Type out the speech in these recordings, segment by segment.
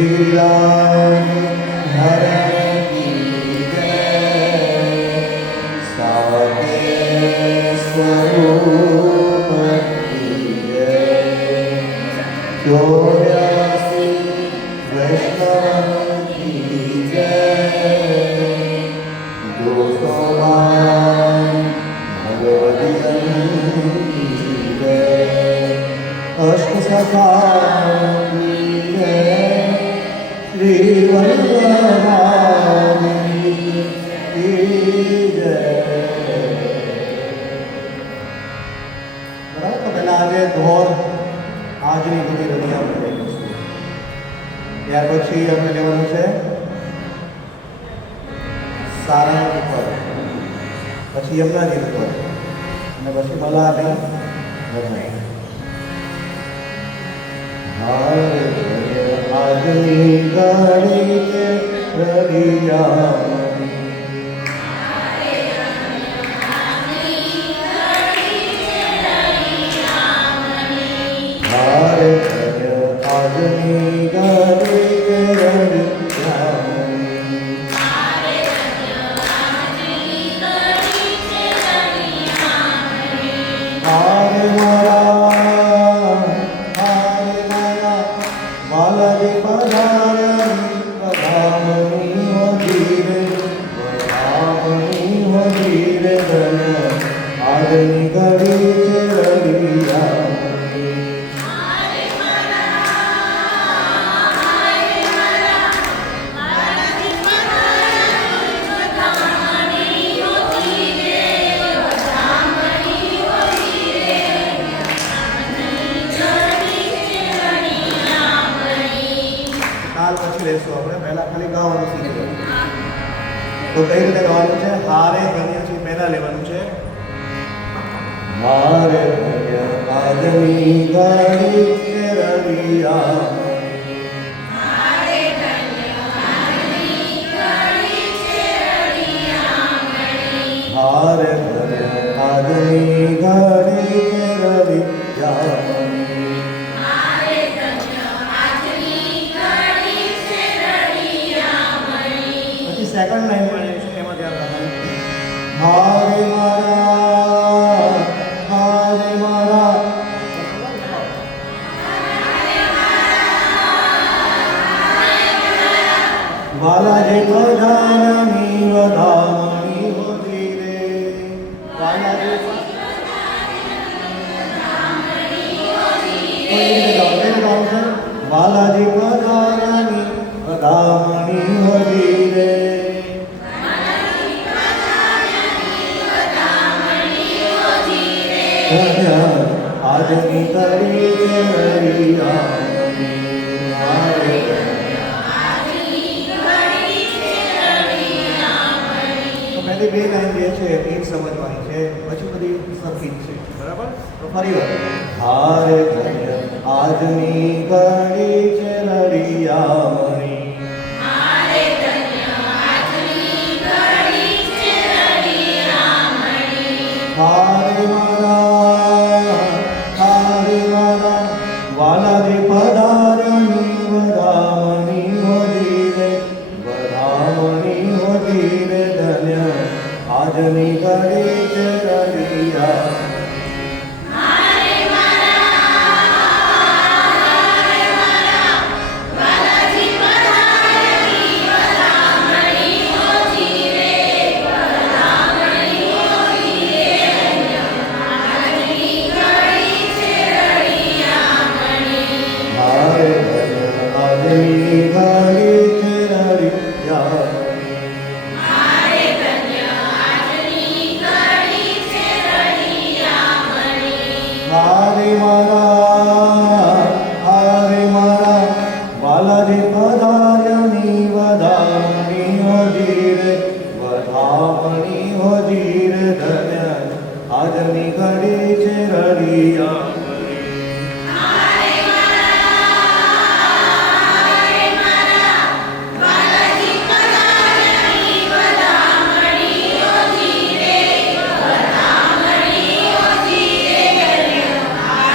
गिरिराज धरण की जय, साके स्वरूप की जय, 84 वैष्णव की जय, 208 भगवदियन की जय, अष्टसखा की जय, श्री वल्लभानी की जय। બરાબર, તો પહેલા આજે ધોર આજની બધી રમી આપણે લઈશું. ત્યાર પછી આપણે લેવાનું છે સારણ ઉપર, પછી યમુનાજી ઉપર, અને પછી મલાની રમાઈ. આજની ઘડી કે રડિયામણી, હારે આજની ઘડી કે રડિયામણી, હારે મારા વાલાજી પધારણી પધામણી હો ધીરે, પધામણી હો ધીરે ધન્ય, આજની ઘડી છે રડિયામણી. કાલ પછી લેશું આપણે, પહેલા ખાલી ગાવાનું શીખી લો. તો કઈ રીતે ગાવાનું છે? હારે ધન્યથી પહેલા લેવાનું છે. હારે ધન્ય આજની ઘડી કે રડિયામણી, હારે ધન્ય આજની ઘડી કે રડિયામણી, હારે ધન્ય આજની ઘડી કે રડિયામણી. સેકન્ડ લાઈન મળે છે, એમાં ધ્યાન રાખવાનું. હારે મારા વાલાજી પધારણી વધામણી હો ધીરે, વાલાજી વાલાજી પધારણી વધામણી હો ધીરે, આજની ઘડી કે રડિયામણી, હારે તો પહેલી બે લાઈન જે છે એ સમજવાની છે, પછી બધી સરખી છે. બરાબર, તો ફરી વાર. હારે ધન્ય આજની ઘડી કે રડિયામણી, હારે ધન્ય આજની ઘડી કે રડિયામણી, હારે મારા વાલાજી પધારણી વધામણી હો ધીરે, વધામણી હો ધીરે ધન્ય, આજની ઘડી કે રડિયામણી. હારે મારા વાલાજી પધારણી વધામણી હો ધીરે, વધામણી હો ધીરે ધન્ય, આજની ઘડી છે રડિયામણી.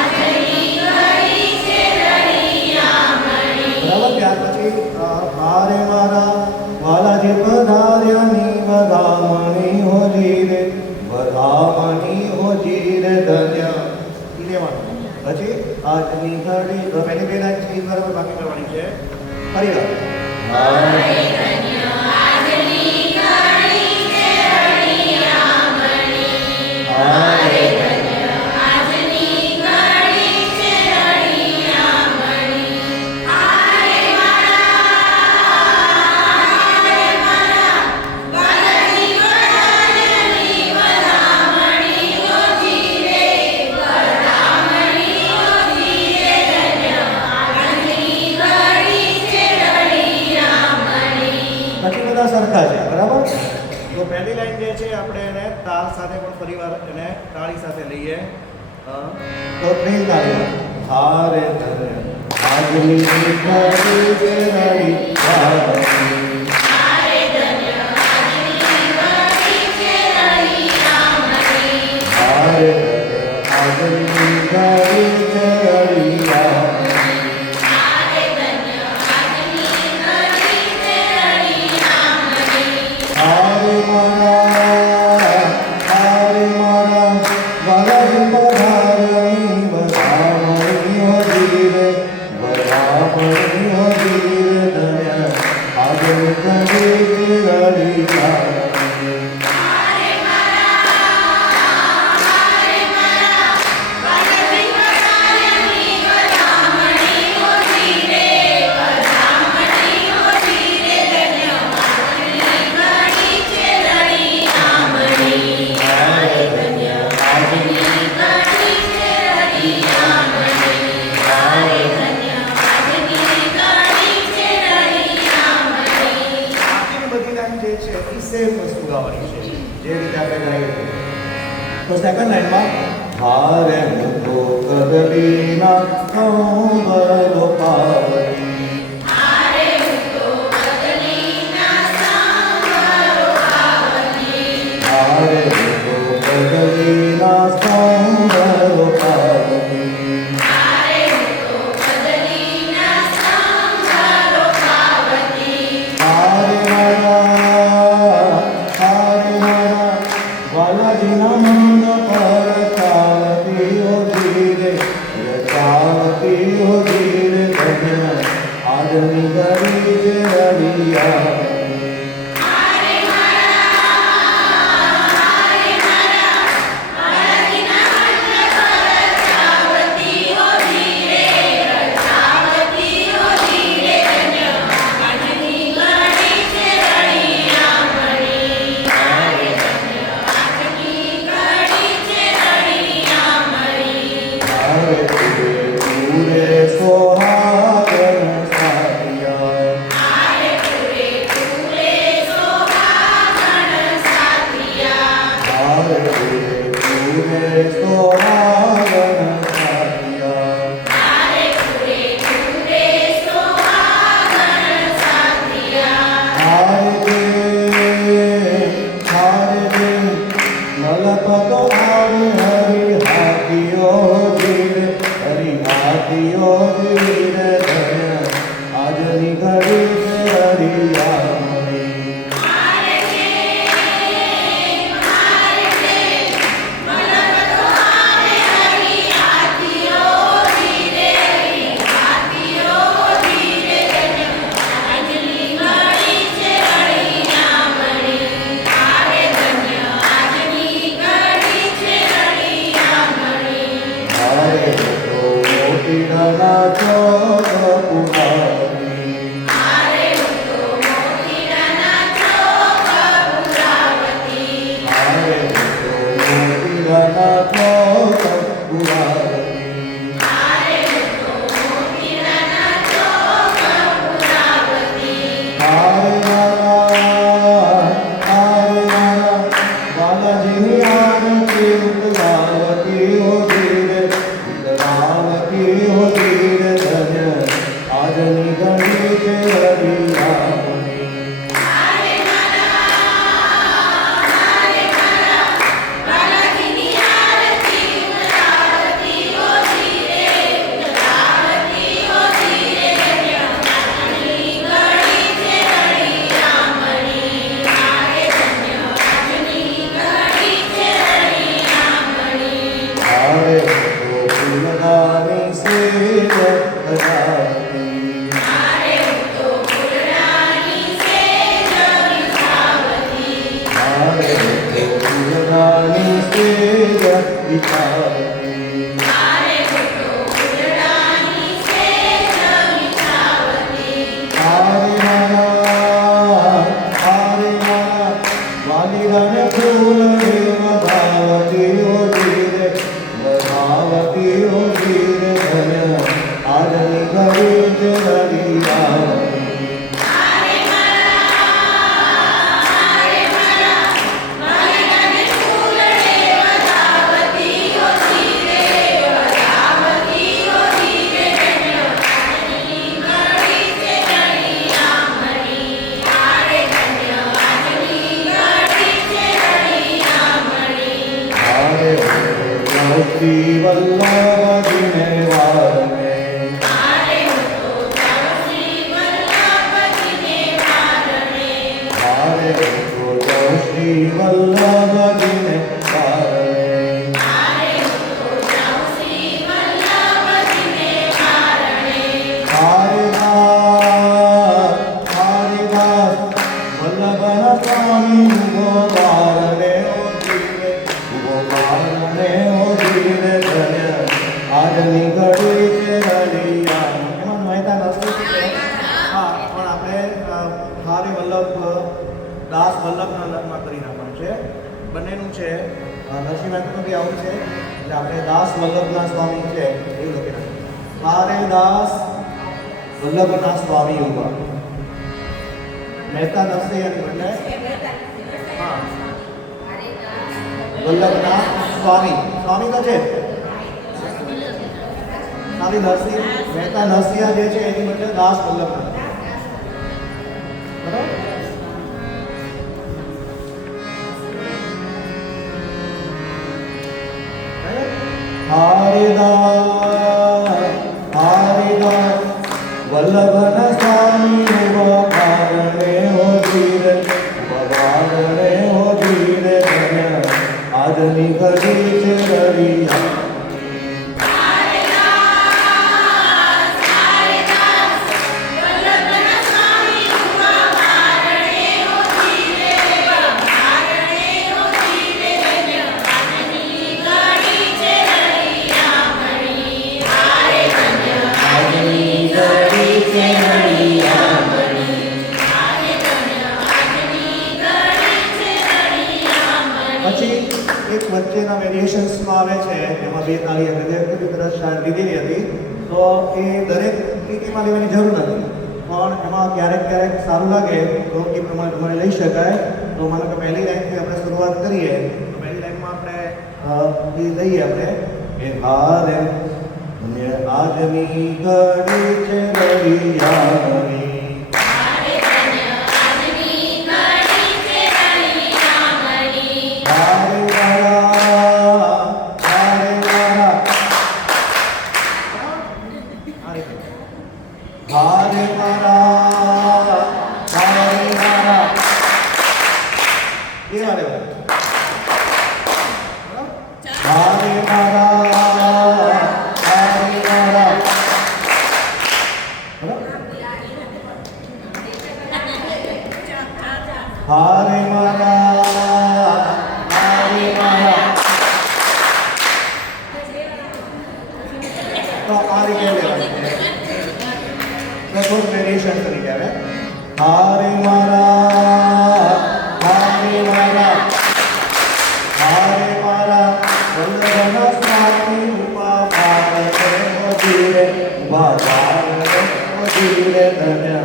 Hare ધન્ય ઈ લેવાનું. પછી આજની ઘડી તો પહેલી બે લાઈન છે ઈ બરાબર બાકી કરવાની છે. ફરી વાર હારે ધન્ય આજની ઘડી છે રળિયામણી. હારે ધન્ય આજની ઘડી છે રળિયામણી. હારે મારા વાલાજી વડાની વડામણીઓ જીરે વડામણીઓ જીરે ધન્ય આજની ઘડી છે રળિયામણી. પછી બધા સરખા છે બરાબર. તો પહેલી લાઈન જે છે આપણે એને તાલ સાથે પણ ફરીવાર એને તાળી સાથે લઈએ. તો પહેલી તાળી હારે ધન્ય આજની ઘડી છે રળિયામણી. હારે ધન્ય આજની ઘડી છે રળિયામણી. હારે ધન્ય આજની ઘડી છે રળિયામણી. હારે ધન્ય આજની ઘડી છે રળિયામણી. હારે મારા વાલાજી પધારણી વડામણીઓ જીરે વડામણીઓ જીરે ધન્ય આજની ઘડી છે રળિયામણી. હારે મારા વાલાજી પધારણી વડામણીઓ જીરે વડામણીઓ જીરે ધન્ય આજની ઘડી છે રળિયામણી. હારે ધન્ય આજની ઘડી છે રળિયામણી. હારે ધન્ય આજની ઘડી છે રળિયામણી. બાકીની બધી લાઈન જે છે એ સેમ વસ્તુ ગાવાની છે જે રીતે આપણે ગાઈએ છીએ. તો સેકન્ડ લાઈનમાં હારે હું તો કદલીના સંવરો પાવતી. હારે હું તો કદલીના સંવરો પાવતી. હારે હું તો કદલીના સંવરો પાવતી. હારે હું તો કદલીના સંવરો પાવતી. હારે મારા વાલાજીના મન પર ચાલતીઓ ધીરે ચાલતીઓ ધીરે ધન્ય આજની ઘડી છે રળિયામણી. હારે મારા વાલાજીના મન પર ચાલતીઓ ધીરે ચાલતીઓ ધીરે ધન્ય આજની ઘડી છે રળિયામણી. હારે ધન્ય આજની ઘડી છે રળિયામણી. હારે પૂરે સોહાગણ સાથિયા. હારે પૂરે સોહાગણ સાથિયા. હારે પૂરે સોહાગણ સાથિયા. હારે પૂરે સોહાગણ સાથિયા. હારે મલપતો આવે હરિ હાથીઓ ધીરે હરિ હાથીઓ ધીરે ધન્ય આજની ઘડી છે રળિયામણી. હારે મલપતો આવે હરિ હાથીઓ ધીરે હરિ હાથીઓ ધીરે ધન્ય આજની ઘડી છે રળિયામણી. હારે ધન્ય આજની ઘડી છે રળિયામણી. હારે તો મોટી આવતી હો ધીરે ધન્ય આજની ઘડી જ રડી આવતી. શ્રી વલ્લભજીને વારને હારે તો શ્રી વલ્લભજીને આજની ઘડી છે રડિયા. એમાં મહેતા નરસિંહ હા પણ આપણે હારે વલ્લભ દાસ વલ્લભના લગ્ન કરી નાખવાનું છે. બંનેનું છે નરસિંહ મહેતાનું બી આવું છે એટલે આપણે દાસ વલ્લભના સ્વામી છે એવું લખી નાખીએ. હારે દાસ વલ્લભના સ્વામી ઉભા મહેતા નરસિંહ અને બંને હા વલ્લભના સ્વામી સ્વામી તો છે ખાલી નરસિંહ મહેતા નરસિંહ જે છે એની બદલે દાસ વલ્લભ બરાબર. હરિદાસ વલ્લભના સ્વામી ઉભારણે હો ધીરે ઉભારણે હો ધીરે ધન્ય આજની ઘડી છે રડિયા. પછી એક વચ્ચેના વેરિએશન્સમાં આવે છે એમાં બે તાળી આપણે કદાચ શાંત દીધેલી હતી તો એ દરેક કીમાં લેવાની જરૂર નથી પણ એમાં ક્યારેક ક્યારેક સારું લાગે તો એ પ્રમાણે તમારે લઈ શકાય. તો માનો કે પહેલી લાઈનથી આપણે શરૂઆત કરીએ તો પહેલી લાઈનમાં આપણે લઈએ આપણે એ હારે આજની ઘડી છે રડિયાની હારે મારા તો આ રીતે લેવાનું થોડું વેરિએશન તરીકે આવે હારે મારા વલ્લભના સ્વામી ઉભા ભારતે ધીરે ધન્ય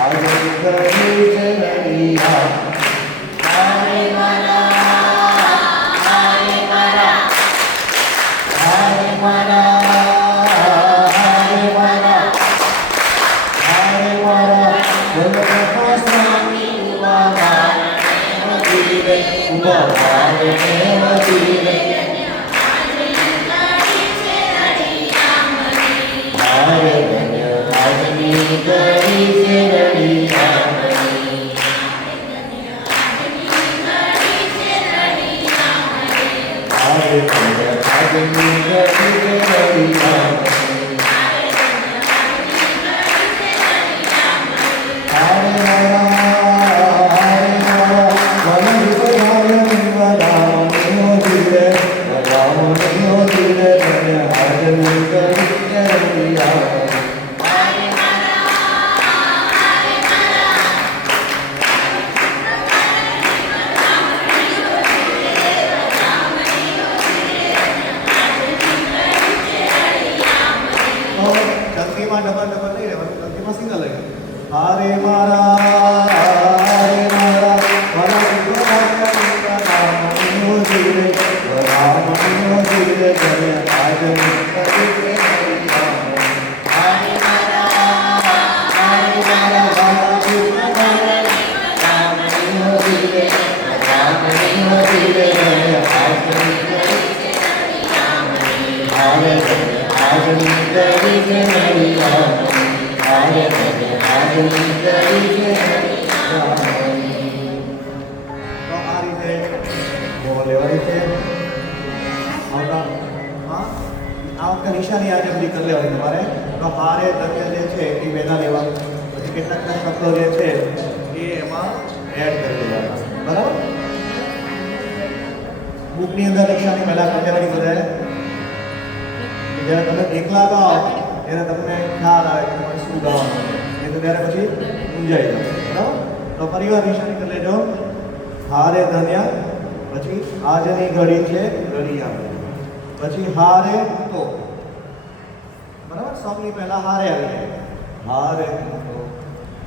આજની ઘડી છે રડિયા. એકમાં ડબલ ડબલ નહીં રહેવાનું, ગલતીમાં સિંગલ લઈ હારે મારા વાલા જીવો જીરે રામણીઓ જીરે ધન્ય આજની કરી છે હારે મારા વાલા જીવો રામણીઓ જીરે ધન્ય આજની કરી છે હારે આજની કરી છે હારે આજની કરી છે તો આ રીતે લેવાની છે આ વખતે નિશાની આજે બધી કરી લેવાની તમારે તો હારે ધન્ય જે છે એ વેદા લેવાનું પછી કેટલાક શબ્દો જે છે એ એમાં એડ કરી દેવાના બરાબર બુકની અંદર નિશાની પહેલા કરી દેવાની બધાએ જ્યારે તમે એકલા ગાઓ ત્યારે તમને ખ્યાલ આવે કે તમારે શું ગાવાનું એ તો ત્યારે પછી મૂંઝાઈ જાવ બરાબર તો ફરીવાર નિશાની કરી લેજો હારે ધન્ય પછી આજની ઘડી છે ઘડિયા પછી હારે તો બરાબર સૌની પહેલા હારે આવી જાય હારે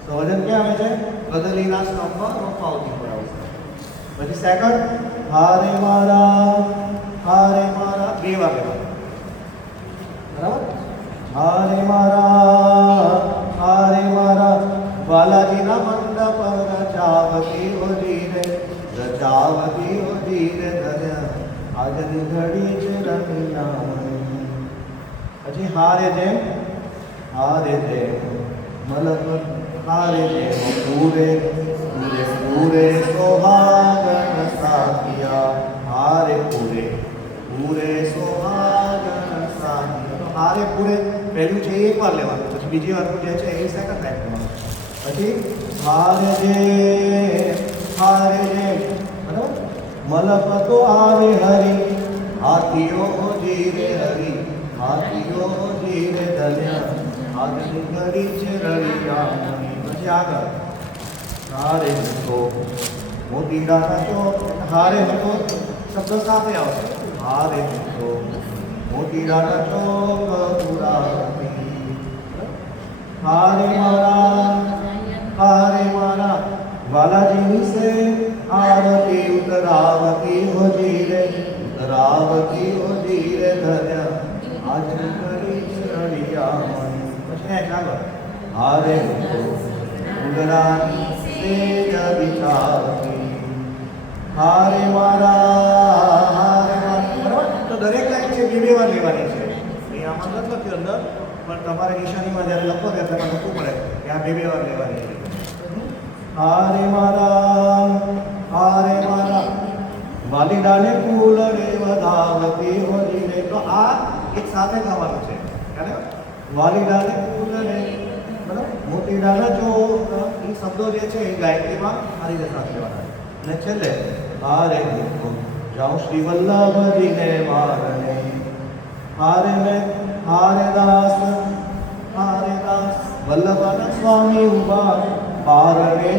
તો વજન ક્યાં આવે છે બદલીના સ્તંભમાં રોપાવતી પર આવશે પછી સેકન્ડ હારે મારા બે વાર લેવા બરાબર હારે મારા બાલાજીના મંડપ રચાવતી હોજી રે ધન્ય આજની ઘડી છે રમીના પછી હારે જેમ મલક હારે જેમ પૂરે સોહાગન સાખિયા હારે પૂરે સોહાગન સાખિયા તો હારે પૂરે પહેલું છે એક વાર લેવાનું પછી બીજી વાર જે છે એ સેકન્ડ ટાઈમ લેવાનું પછી હારે જેમ બરાબર મલક તો આવે હરી હાથીઓ જીરે ધન્ય આજની ઘડી છે રળિયા પછી આગળ હારે હતો મોતીડાના ચોક હારે હતો શબ્દ સાથે આવશે હારે હતો મોતીડાના ચોક પુરાવી હારે મારા વાલાજીની સે આરતી ઉતરાવતી હોજી રે ધન્ય આજની ઘડી છે રળિયા પછી આગળ હારે હતો ઉદરાની સેજ બિછાવતી હારે મારા બરાબર તો દરેક લાઈન છે બે વાર લેવાની છે એ આમાં નથી લખ્યું અંદર પણ તમારે નિશાનીમાં જ્યારે લખો ત્યારે તમારે લખવું પડે કે આ બે વાર લેવાની છે હારે મારા વાલીડાને ફૂલ રે વધાવતી હોજી રે તો આ એક સાથે ગાવાનું છે ખ્યાલ વાલીડાને ફૂલ રે બરાબર મોતીડાના જો એ શબ્દો જે છે એ ગાયત્રીમાં આ રીતે સાથે લેવાના અને છેલ્લે હારે જાઉં શ્રી વલ્લભજીને મારને હારે દાસ વલ્લભાના સ્વામી ઉભા બારણે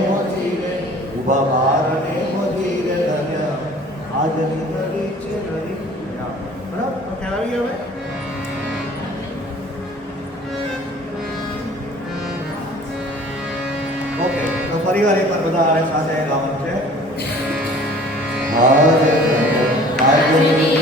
હોજી રે ધન્ય આજની ઘડી છે રળિયા બરાબર તો ખ્યાલ આવી હવે ઓકે તો ફરીવાર એકવાર બધા સાથે ગાવાનું છે હારે આજની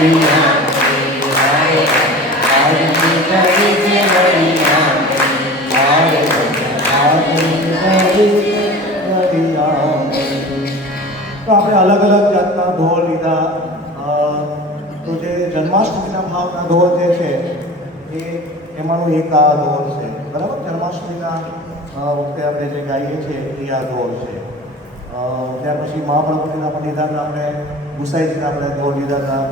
તો આપણે અલગ અલગ જાતના ઢોલ લીધા. તો જે જન્માષ્ટમીના ભાવના ઢોલ જે છે એ એમાંનું એક આ ઢોલ છે, બરાબર. જન્માષ્ટમીના વખતે આપણે જે ગાઈએ છીએ એ આ ઢોલ છે. ત્યાર પછી મહાપ્રભુજીના પણ લીધા હતા આપણે, ગુસાઈજીના આપણે ઢોલ લીધા હતા.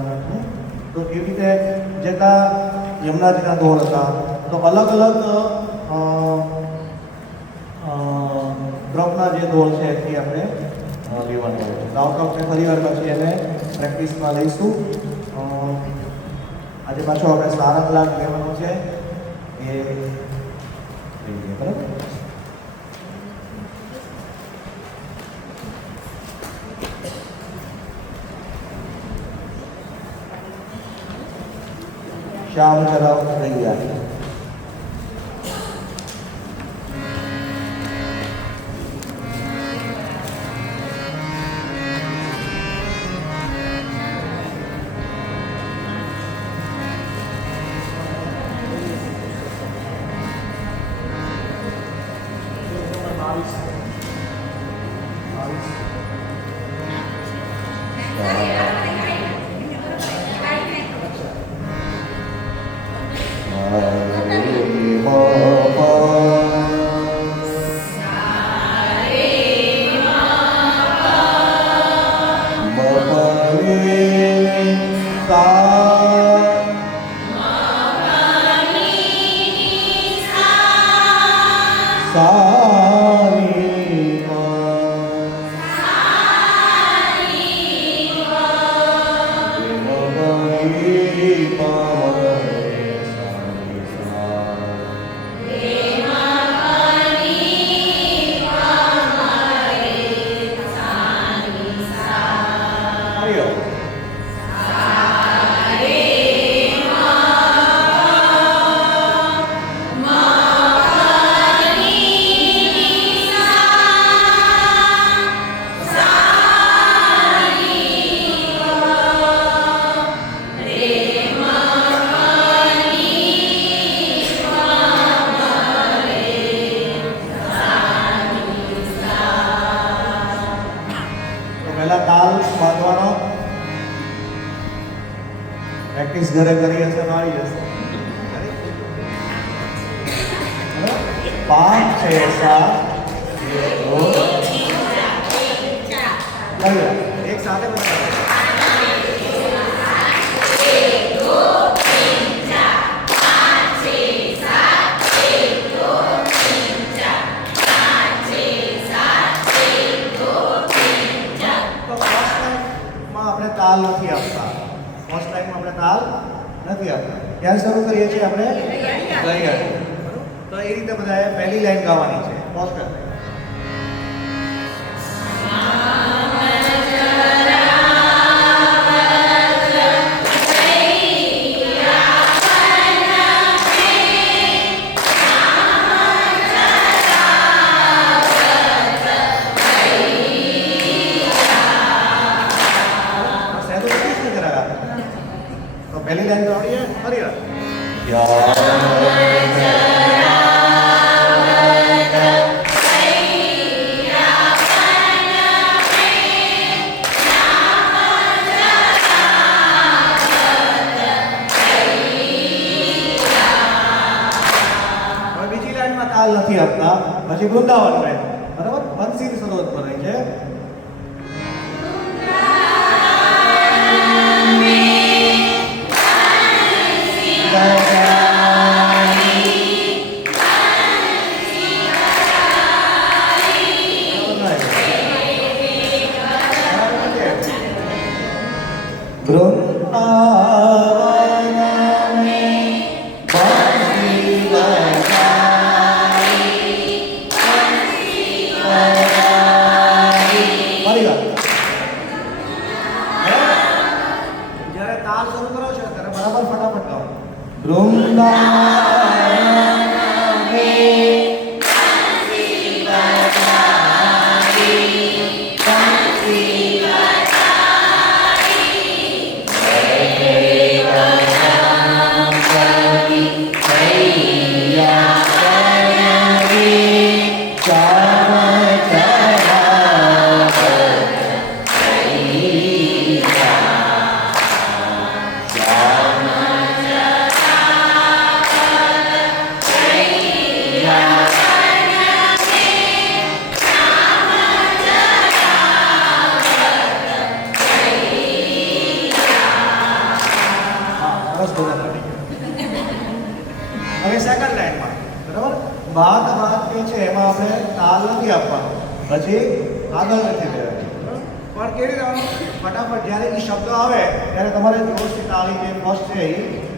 તો એવી રીતે જેટલા યમુનાજીના ઢોલ હતા, તો અલગ અલગ ગ્રુપના જે ઢોલ છે એ આપણે લેવાનું હોય છે. તો આવતા વખતે ફરી વાર પછી એને પ્રેક્ટિસમાં લઈશું. આજે પાછો આપણે સારંગ લાગ લેવાનો છે એ લઈએ, બરાબર. श्याम चलाओ तैयार. પ્રેક્ટિસ ઘરે કરી હશે તો આવી જશે. 5 6 7 એક સાથે તાલ નથી આપતા. ફર્સ્ટ ટાઈમ આપણે તાલ નથી આપતા. ક્યાં શરૂ કરીએ છીએ આપણે? તૈયારી. તો એ રીતે બધાએ પહેલી લાઈન ગાવાની છે. ફર્સ્ટ पहली लाइन तो आवड़ी है फरी વાર બીજી લાઈનમાં તાલ નથી આપતા. પછી વૃંદાવન રહે, બરાબર. બંસી શરૂઆત પર રહી છે. જ્યારે તાલ શરૂ કરો છો ત્યારે બરાબર ફટાફટ ગાઓ. વૃંદાવન બાદ જે છે એમાં આપણે તાલ નથી આપવાનો, પછી આગળ નથી લેવાની. પણ કેવી રીતે ફટાફટ જ્યારે એ શબ્દ આવે ત્યારે તમારે જોરથી તાળી જે ફર્સ્ટ છે એ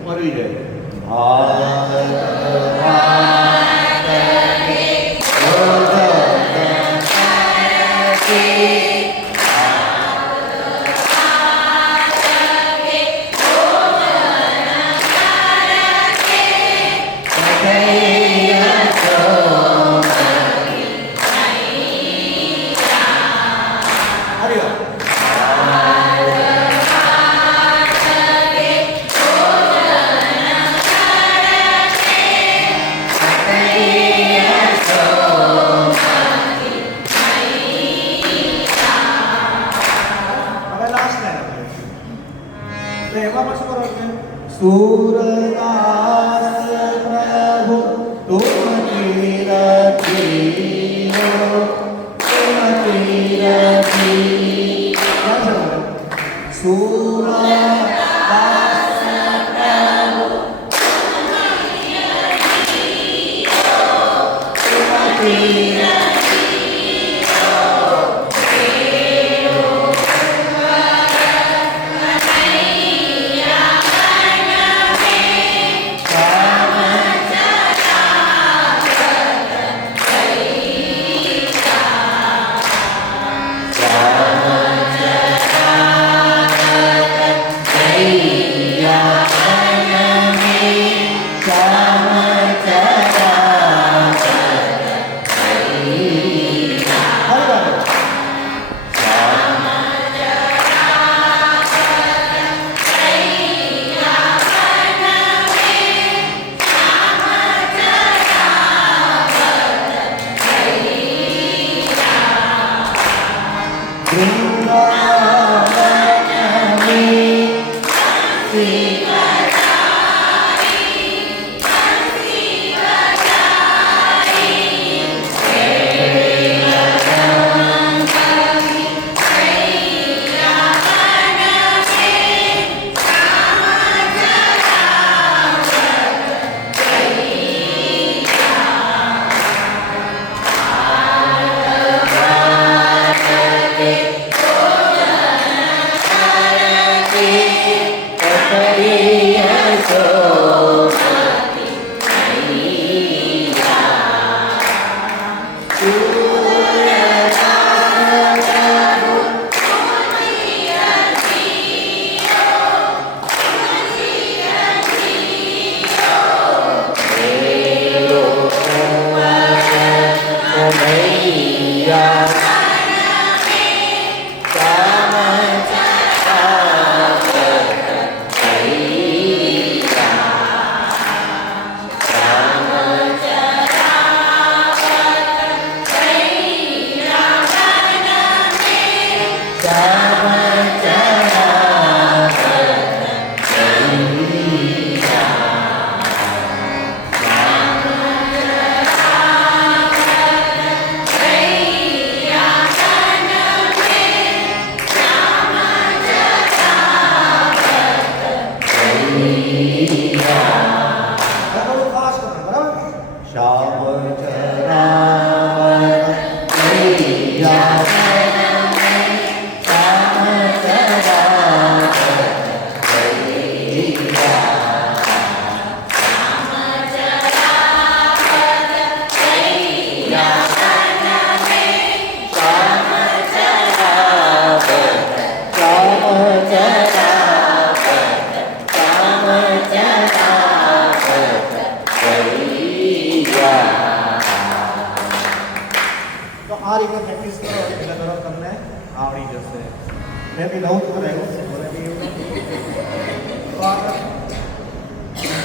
કરવી જોઈએ. सूरदास प्रभु तुमकी रखियो, तुमकी रखियो. सूरदास प्रभु तुमकी रखियो, तुमकी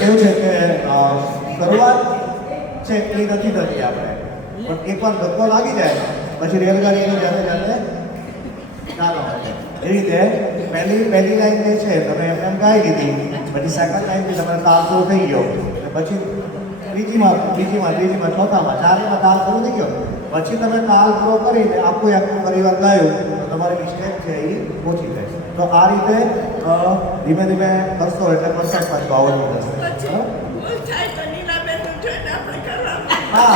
એવું છે કે શરૂઆત છે એ નથી થતી આપણે, પણ એકવાર ધક્કો લાગી જાય પછી રેલગાડીને જાતે જાતે ચાલો. એ રીતે પહેલી લાઈન જે છે તમે એમ ગાઈ દીધી, પછી સેકન્ડ લાઈનથી તમારે તાલ શરૂ થઈ ગયો, પછી ત્રીજીમાં ચોથામાં ચારેમાં તાલ શરૂ થઈ ગયો, પછી તમે તાલ પૂરો કરીને આખું પરિવાર ગાયું તો તમારી મિસ્ટેક છે એ ઓછી થશે. તો આ રીતે ધીમે ધીમે કરશો એટલે પરફેક્ટ પાછું આવડતું જશે. હા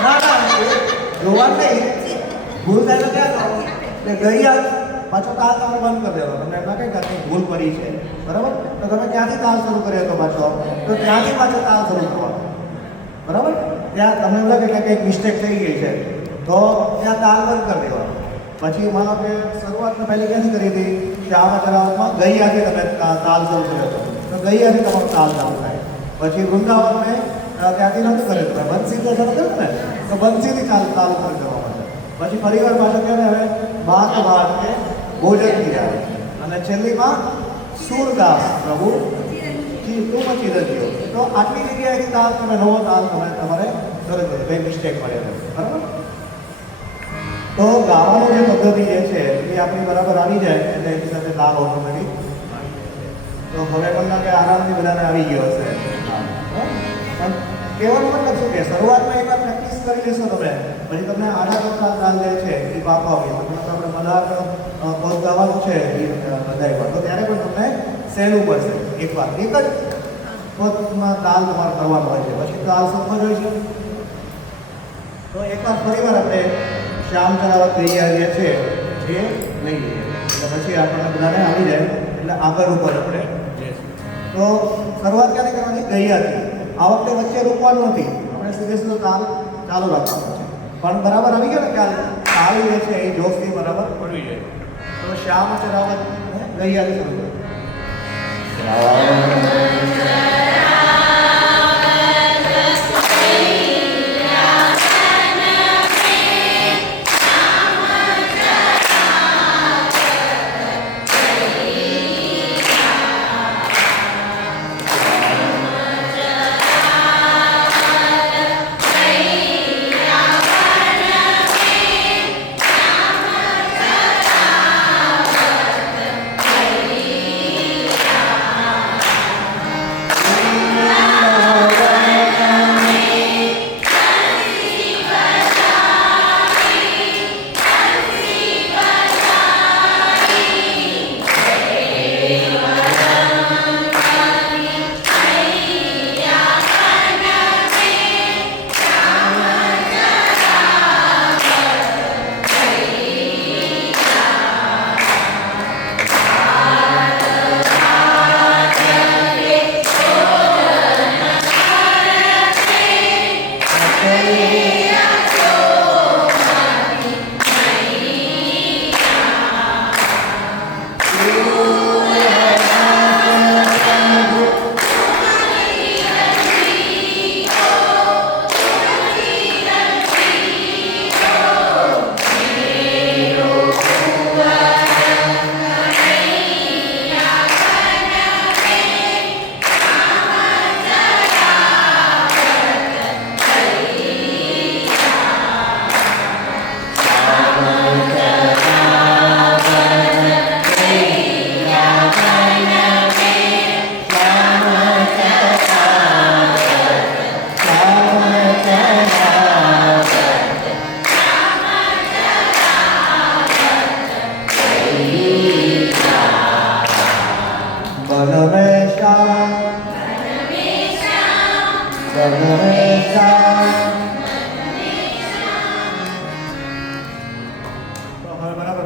ના ના એ જોવાનું નહીં ભૂલ થાય તો ક્યાં કરો એટલે ગઈ પાછો તાલ તમે બંધ કરી દેવાનો તમને એમાં કંઈ કંઈ ભૂલ પડી છે બરાબર તો તમે ત્યાંથી તાલ શરૂ કર્યો હતો પાછો તો ત્યાંથી પાછો તાલ શરૂ કરવાનો બરાબર ત્યાં તમને એવું લાગે કે કંઈક મિસ્ટેક થઈ ગઈ છે તો ત્યાં તાલ બંધ કરી દેવાનો પછી માનો કે શરૂઆતમાં પહેલી ક્યાંથી કરી હતી શ્યામ ચરાવતમાં ગઈયાથી તમે તાલ શરૂ કર્યો હતો તો ગઈયાથી તમારો તાલ ચાલુ થાય પછી વૃંદાવન મેં ત્યાંથી નહોતું કર્યું તમે બંસી તો શરૂ કર્યું ને તો બંસીથી તાલ કરી દેવા માટે પછી ફરીવાર પાછો ક્યારે હવે બાત બાત કે ભોજન ક્રિયા અને છેલ્લીમાં સૂરદાસ પ્રભુ તું ચિરંજીવ તો આટલી જગ્યાએથી તાલ તમે નવો તાલ તમારે શરૂ કર્યો કંઈ મિસ્ટેક મળે બરાબર તો ગાવાનો જે પદ્ધતિ જે છે એ આપણી બરાબર આવી જાય એટલે એની સાથે તાલ ઓટોમેટિક તો હવે પણ લાગે આરામથી બધાને આવી ગયો હશે પણ કહેવાનો મતલબ શું કે શરૂઆતમાં એકવાર પ્રેક્ટિસ કરી લેશો તમે પછી તમને આડા કરતા તાલ જે છે એ પાપા હોય તમને આપણે મલ્હારનો પદ ગાવાનું છે એ બધાય પર તો ત્યારે પણ તમને સહેલું પડશે એકવાર એક જ પદમાં તાલ તમારે કરવાનો હોય છે પછી તાલ સમજ હોય છે તો એકવાર ફરીવાર આપણે શ્યામ ચરાવત તૈયાર જે છે એ લઈ લઈએ એટલે પછી આપણને બધાને આવી જાય એટલે આગળ ઉપર આપણે તો શરૂઆત ક્યારે કરવાની ગઈયાથી આ વખતે વચ્ચે રોકવાનું નથી આપણે સીધે સીધો તાલ ચાલુ રાખવાનો છે પણ બરાબર આવી ગયો ને ખ્યાલ તાલ જે છે એ જોશથી બરાબર પડવી જાય તો શ્યામ ચરાવત ગઈયાથી શરૂ કરો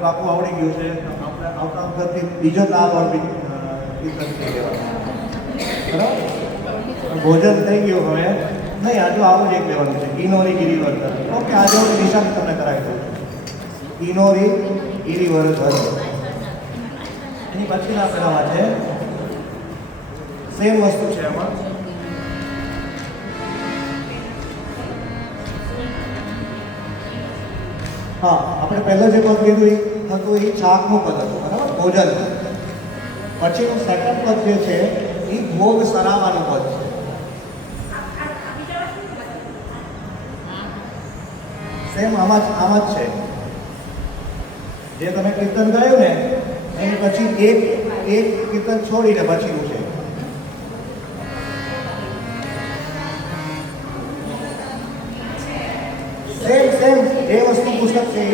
બાપુ આવડી ગયું છે આપણે આવતા વખતથી બીજો તાલ ઓર કીર્તન થઈ ગયા બરાબર ભોજન થઈ ગયું હવે નહીં આજુ આવું જ એક લેવાનું છે કિનોરી ગિરિવર્ધન ઓકે આજે હું નિશાન તમને કરાવી દઉં છું કિનોરી ગિરિવર્ધન એની પછીના પેલામાં છે સેમ વસ્તુ છે એમાં હા આપણે પહેલાં જે પદ લીધું એ હતું એ છાકનું પદ હતું બરાબર ભોજન પછીનું સેકન્ડ પદ જે છે એ ભોગ સરાવાનું પદ છે સેમ આમાં જ છે જે તમે કીર્તન ગાયું ને એની પછી એક કીર્તન છોડીને પછીનું છે સેમ જે વસ્તુ પુસ્તક છે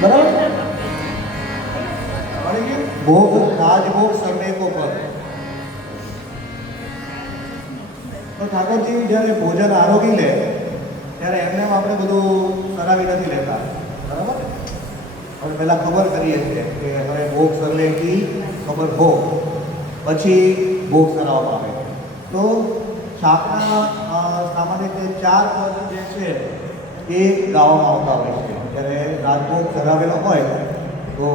બરાબર ભોગ રાજભોગ સર્વે કો પદ. તો ઠાકોરજી જ્યારે ભોજન આરોગી લે ત્યારે એમને આપણે બધું સરાવી નથી લેતા, બરાબર? હવે પહેલાં ખબર કરીએ છીએ કે હવે ભોગ સર્વે કી ખબર હો, પછી ભોગ સરાવવામાં આવે. તો શાકના સામાન્ય રીતે 4 પદ જે છે એ ગાવામાં આવતા હોય છે જ્યારે રાજભોગ સરાવેલો હોય. તો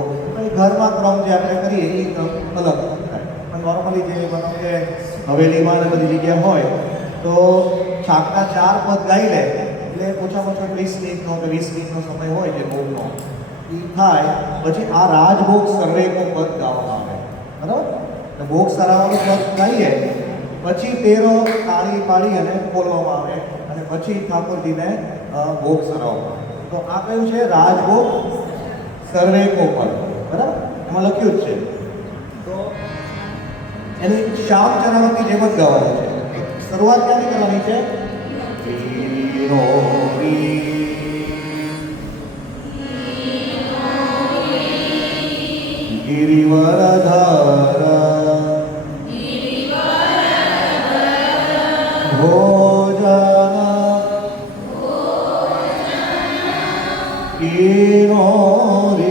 ઘરમાં ક્રમ જે આપણે કરીએ એ ક્રમ અલગ થાય, પણ નોર્મલી જે માનો કે હવેલીમાં ને બધી જગ્યા હોય તો શાકના 4 પદ ગાઈ લે એટલે ઓછામાં ઓછો 20 મિનિટનો કે 20 મિનિટનો સમય હોય છે ભોગનો, એ થાય. પછી આ રાજભોગ સર્વે કો પદ ગાવામાં આવે, બરાબર? તો ભોગ સરાવવાનું પદ ગાઈએ પછી તેરો તાળી પાડી અને બોલવામાં આવે અને પછી ઠાકોરજીને ભોગ સરાવવામાં આવે. તો આ કયું છે? રાજભોગ સર્વે કો પદ, બરાબર? એમાં લખ્યું જ છે. તો એની શ્યામ ચરણોની જેમ જ ગાવાની છે. શરૂઆત ક્યાંથી કરવાની છે? ગિરિવરધર ભોજન કિનોરી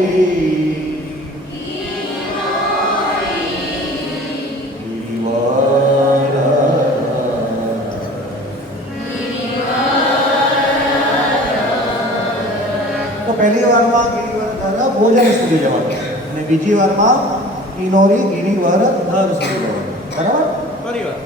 તો પહેલી વારમાં ગિરિવરધર ભોજન સુધી જવાનું અને બીજી વારમાં કિનોરી ગિરિવરધર સુધી જવાનું, બરાબર? ફરી વાર.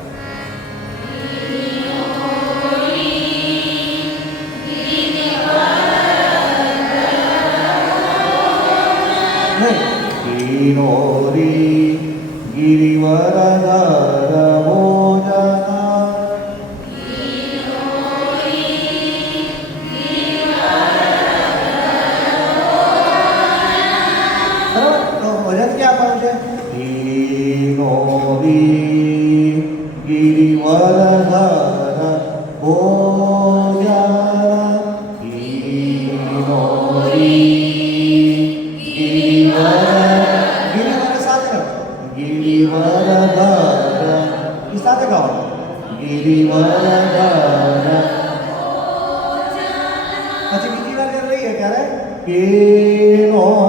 કિનોરી ગિરિવરધર ભોજન. ભજન ક્યાં પણ છે? કિનોરી ગિરિવરધર ભોજન. કિનોરી ગિરિવરધર એ સાથે ગાવાનું. ગિરિવરધર. પછી બીજી વાર જ્યારે લઈએ ત્યારે કિનોરી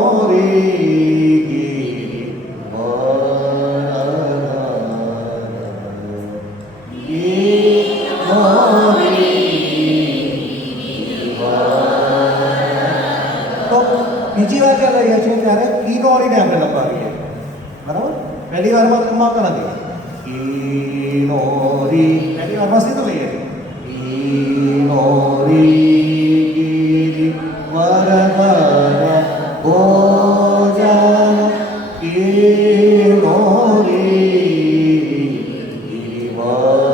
બીજી વાર જ્યારે લઈએ છીએ ત્યારે કિનોરીને આપણે લંબાવીએ, બરાબર? પહેલી વારમાં લંબાવતા નથી. કિનોરી પહેલી વારમાં સીધું લઈએ છીએ. કિનોરી ગિરિવરધર ભોજન. કિનોરી ગિરિવરધર.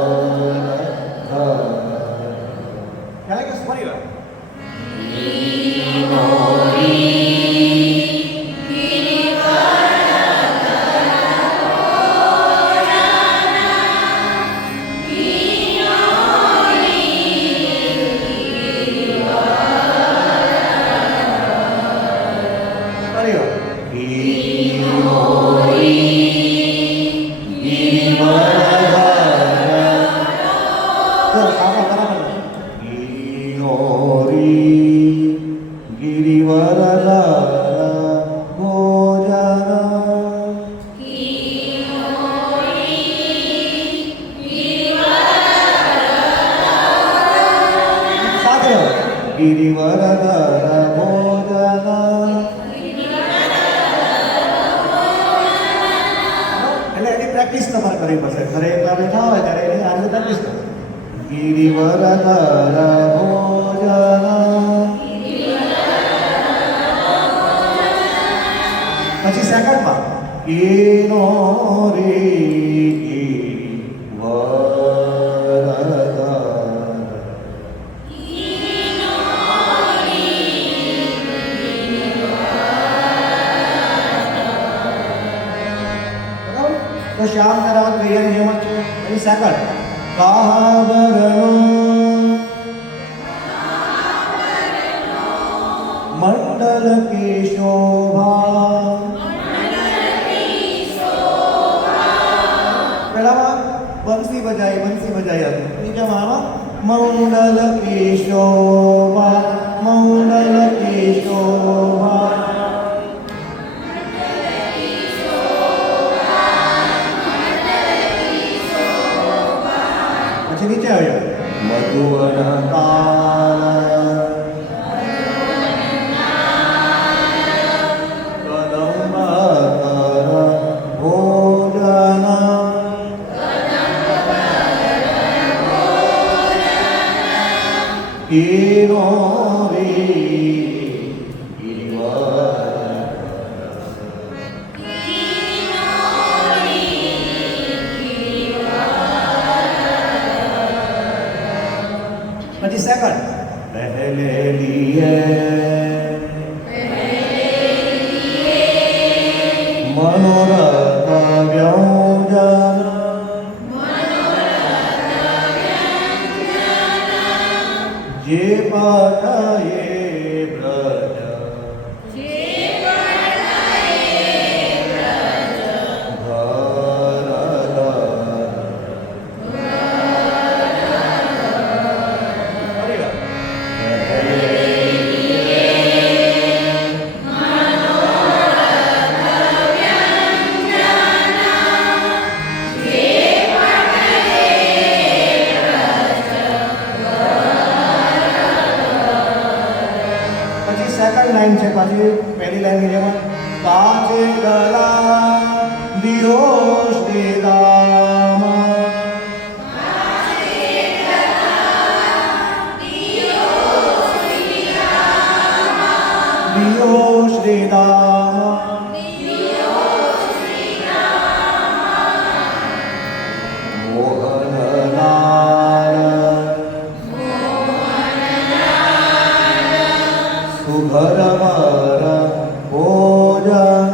ખ્યાલ કે ફરી વાર. ગિરિવરધર ભોજન. એટલે એની પ્રેક્ટિસ તમારે કરવી પડશે. ઘરે એકલા બેઠા હોય ત્યારે એની આજે પ્રેક્ટિસ કરો. ગિરિવરધર ભોજન. પછી સેકન્ડમાં કિનોરી ગિરિવરધર. તો શ્યામ કરાવત કૈયાની જેમ જ છે. પછી સેકન્ડ કાહવરણો મંડલ કી શોભા બંસી બજાઈ હતી બીજામાં આમાં મંડલ કી શોભા મંડલ કી શોભા પછી નીચે આવ્યો મધુવન તાલ પછી સેકન્ડ પહેલે લીએ મનોરથ વ્યંજન જે પાઠયે બ્રજ સેકન્ડ લાઈન છે પાછી પહેલી લાઈનની જેમ પાછે ગલા દિયો શ્રી રામ દિયો શ્રી રામ મોહન લાલ સુભરવર ભોજન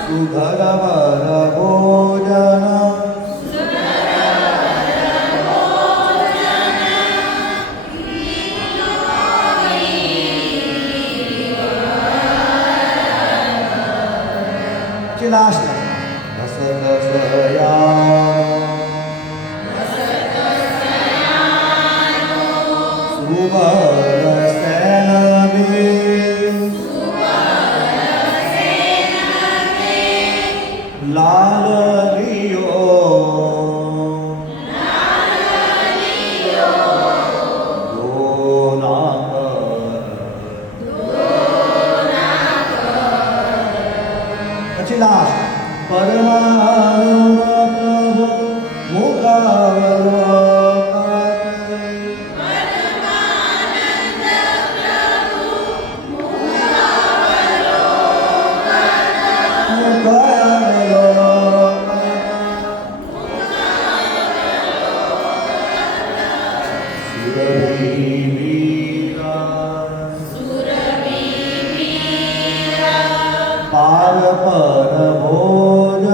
સુધરવર ભોજન લાસ્ટ હસત સયા સુવર સેનવે લાલ લિયો પછી લાસ્ટ પરમાનંદ પ્રભુ પાર પર ભોજન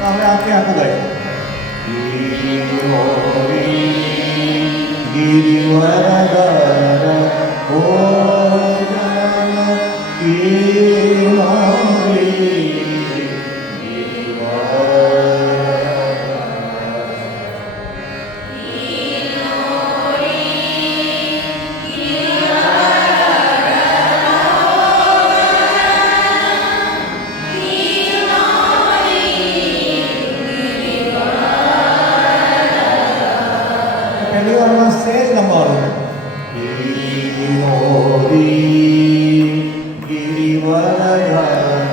હવે આપણે આખું ગાય ગિરિવરધર ભોજન પહેલી વારમાં સેજ લંબાડો ગિરિવરધર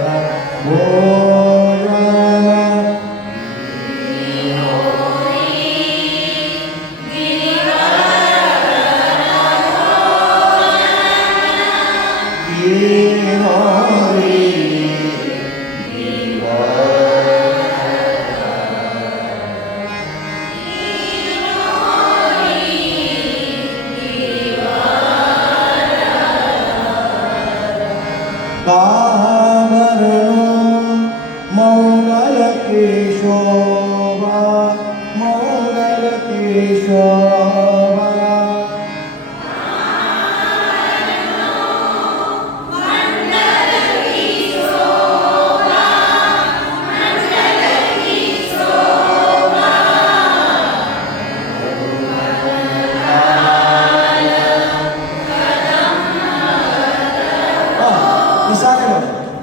મોગલ કી શોભા મોગલ કી શોભા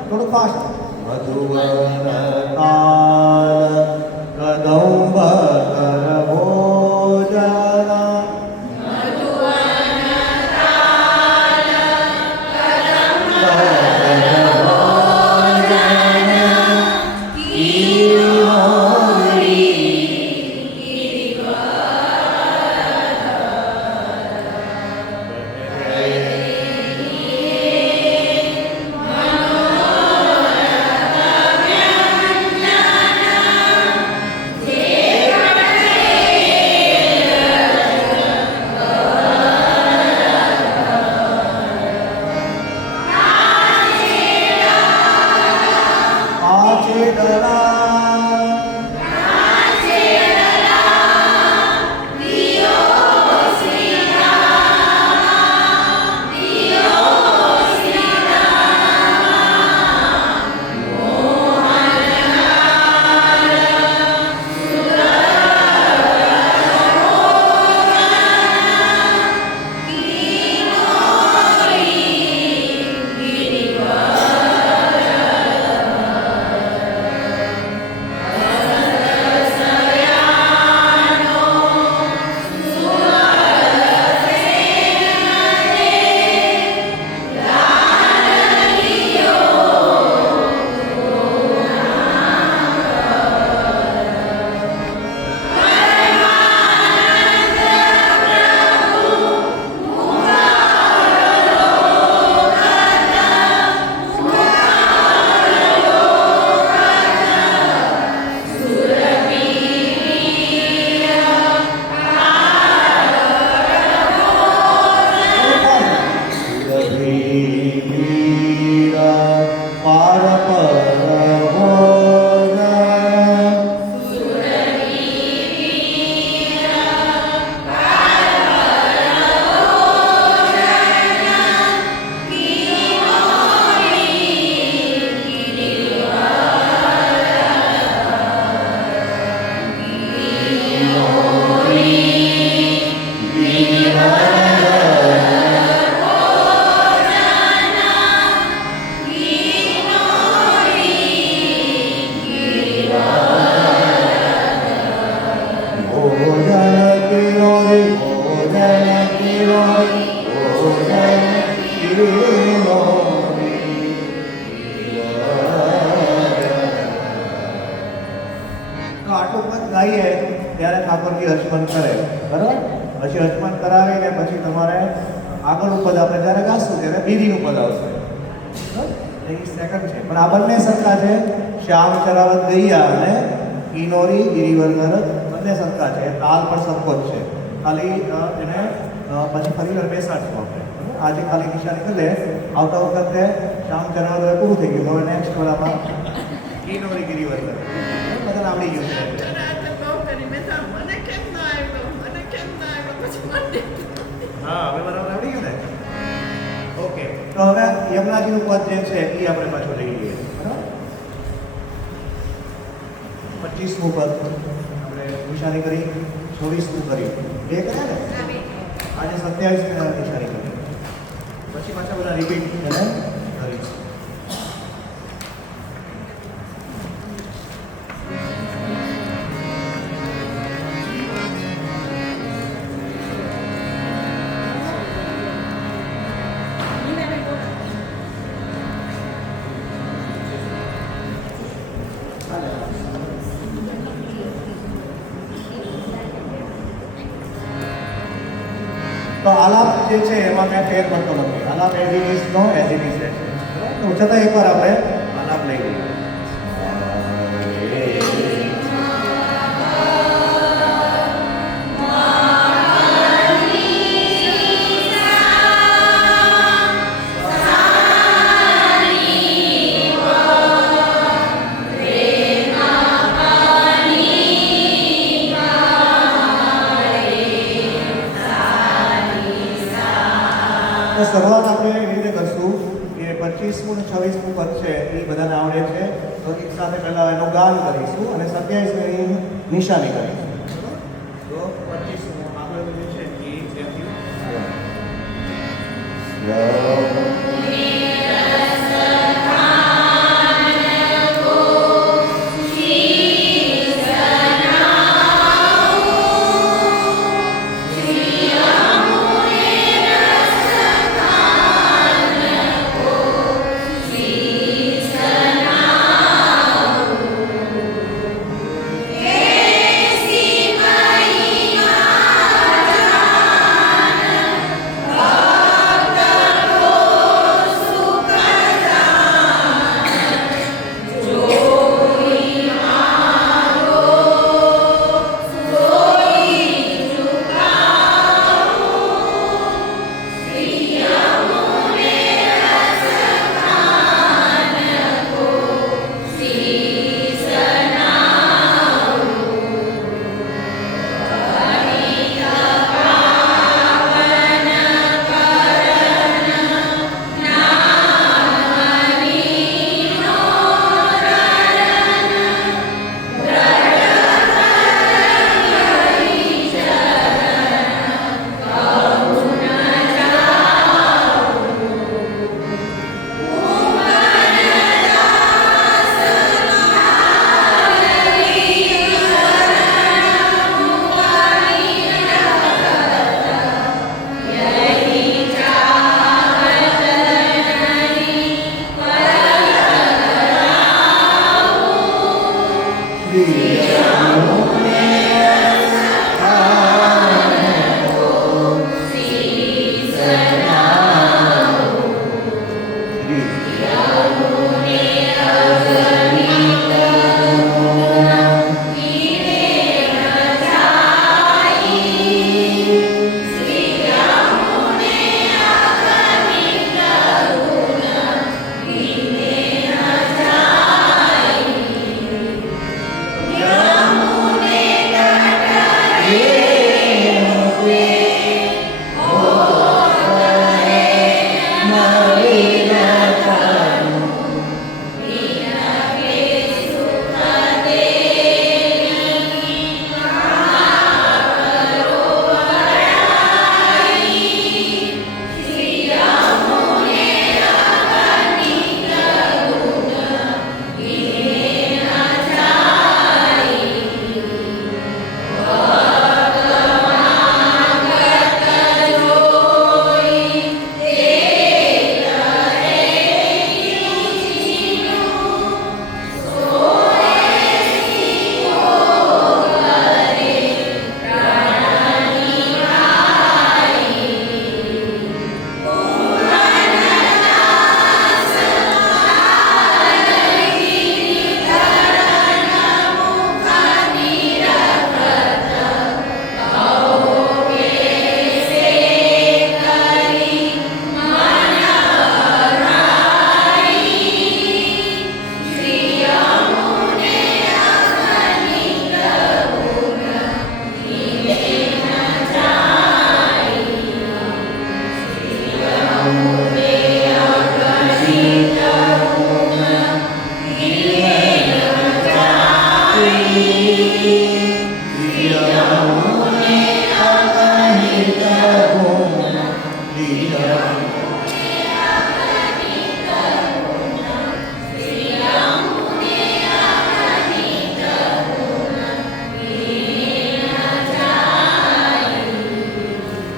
થોડું ફાસ્ટ મધુવન કાલ કદંબ કરભોજના આટલું પદ ગાઈએ ત્યારે ઠાકોરજી અર્ચન કરે બરાબર પછી અર્ચન કરાવીને પછી તમારે આગળનું પદ આપણે જ્યારે ગાશું ત્યારે બીરીનું પદ આવશે બરાબર એ સેકન્ડ છે પણ આ બંને સરખા છે શ્યામ ચરાવત ગૈયા અને કિનોરી ગિરિવર્ધન બંને સરખા છે તાલ પણ સરખો જ છે ખાલી એને પછી ફરી વાર બેસાડશું આપણે આજે ખાલી નિશાની કરી લે આવતા વખતે શ્યામ ચરાવત પૂરું થઈ ગયું હવે નેક્સ્ટ વાળામાં કિનોરી ગિરિવર્ધન બધાને આવડી ગયું છે હા હવે બરાબર આવડી ગયું ને ઓકે તો હવે યમુનાજીનું પદ જે છે એ આપણે પાછું લઈ લઈએ બરાબર 25મું પદ આપણે નિશાની કરી 24મું કર્યું બે કર્યા ને આજે 27 નિશાની કરી પછી પાછા બધા રિપીટ કરી તો આલાપ જે છે એમાં મેં ફેર કરતો નથી આલાપ એઝ ઇટ ઇઝ નો એઝ ઇટ ઇઝ રહેશે તો છતાં એકવાર આપણે આલાપ લઈ લઈએ Prema ગાન કરીશું અને 27મીની નિશાની કરીશું. તો 25 આગળ જે છે એ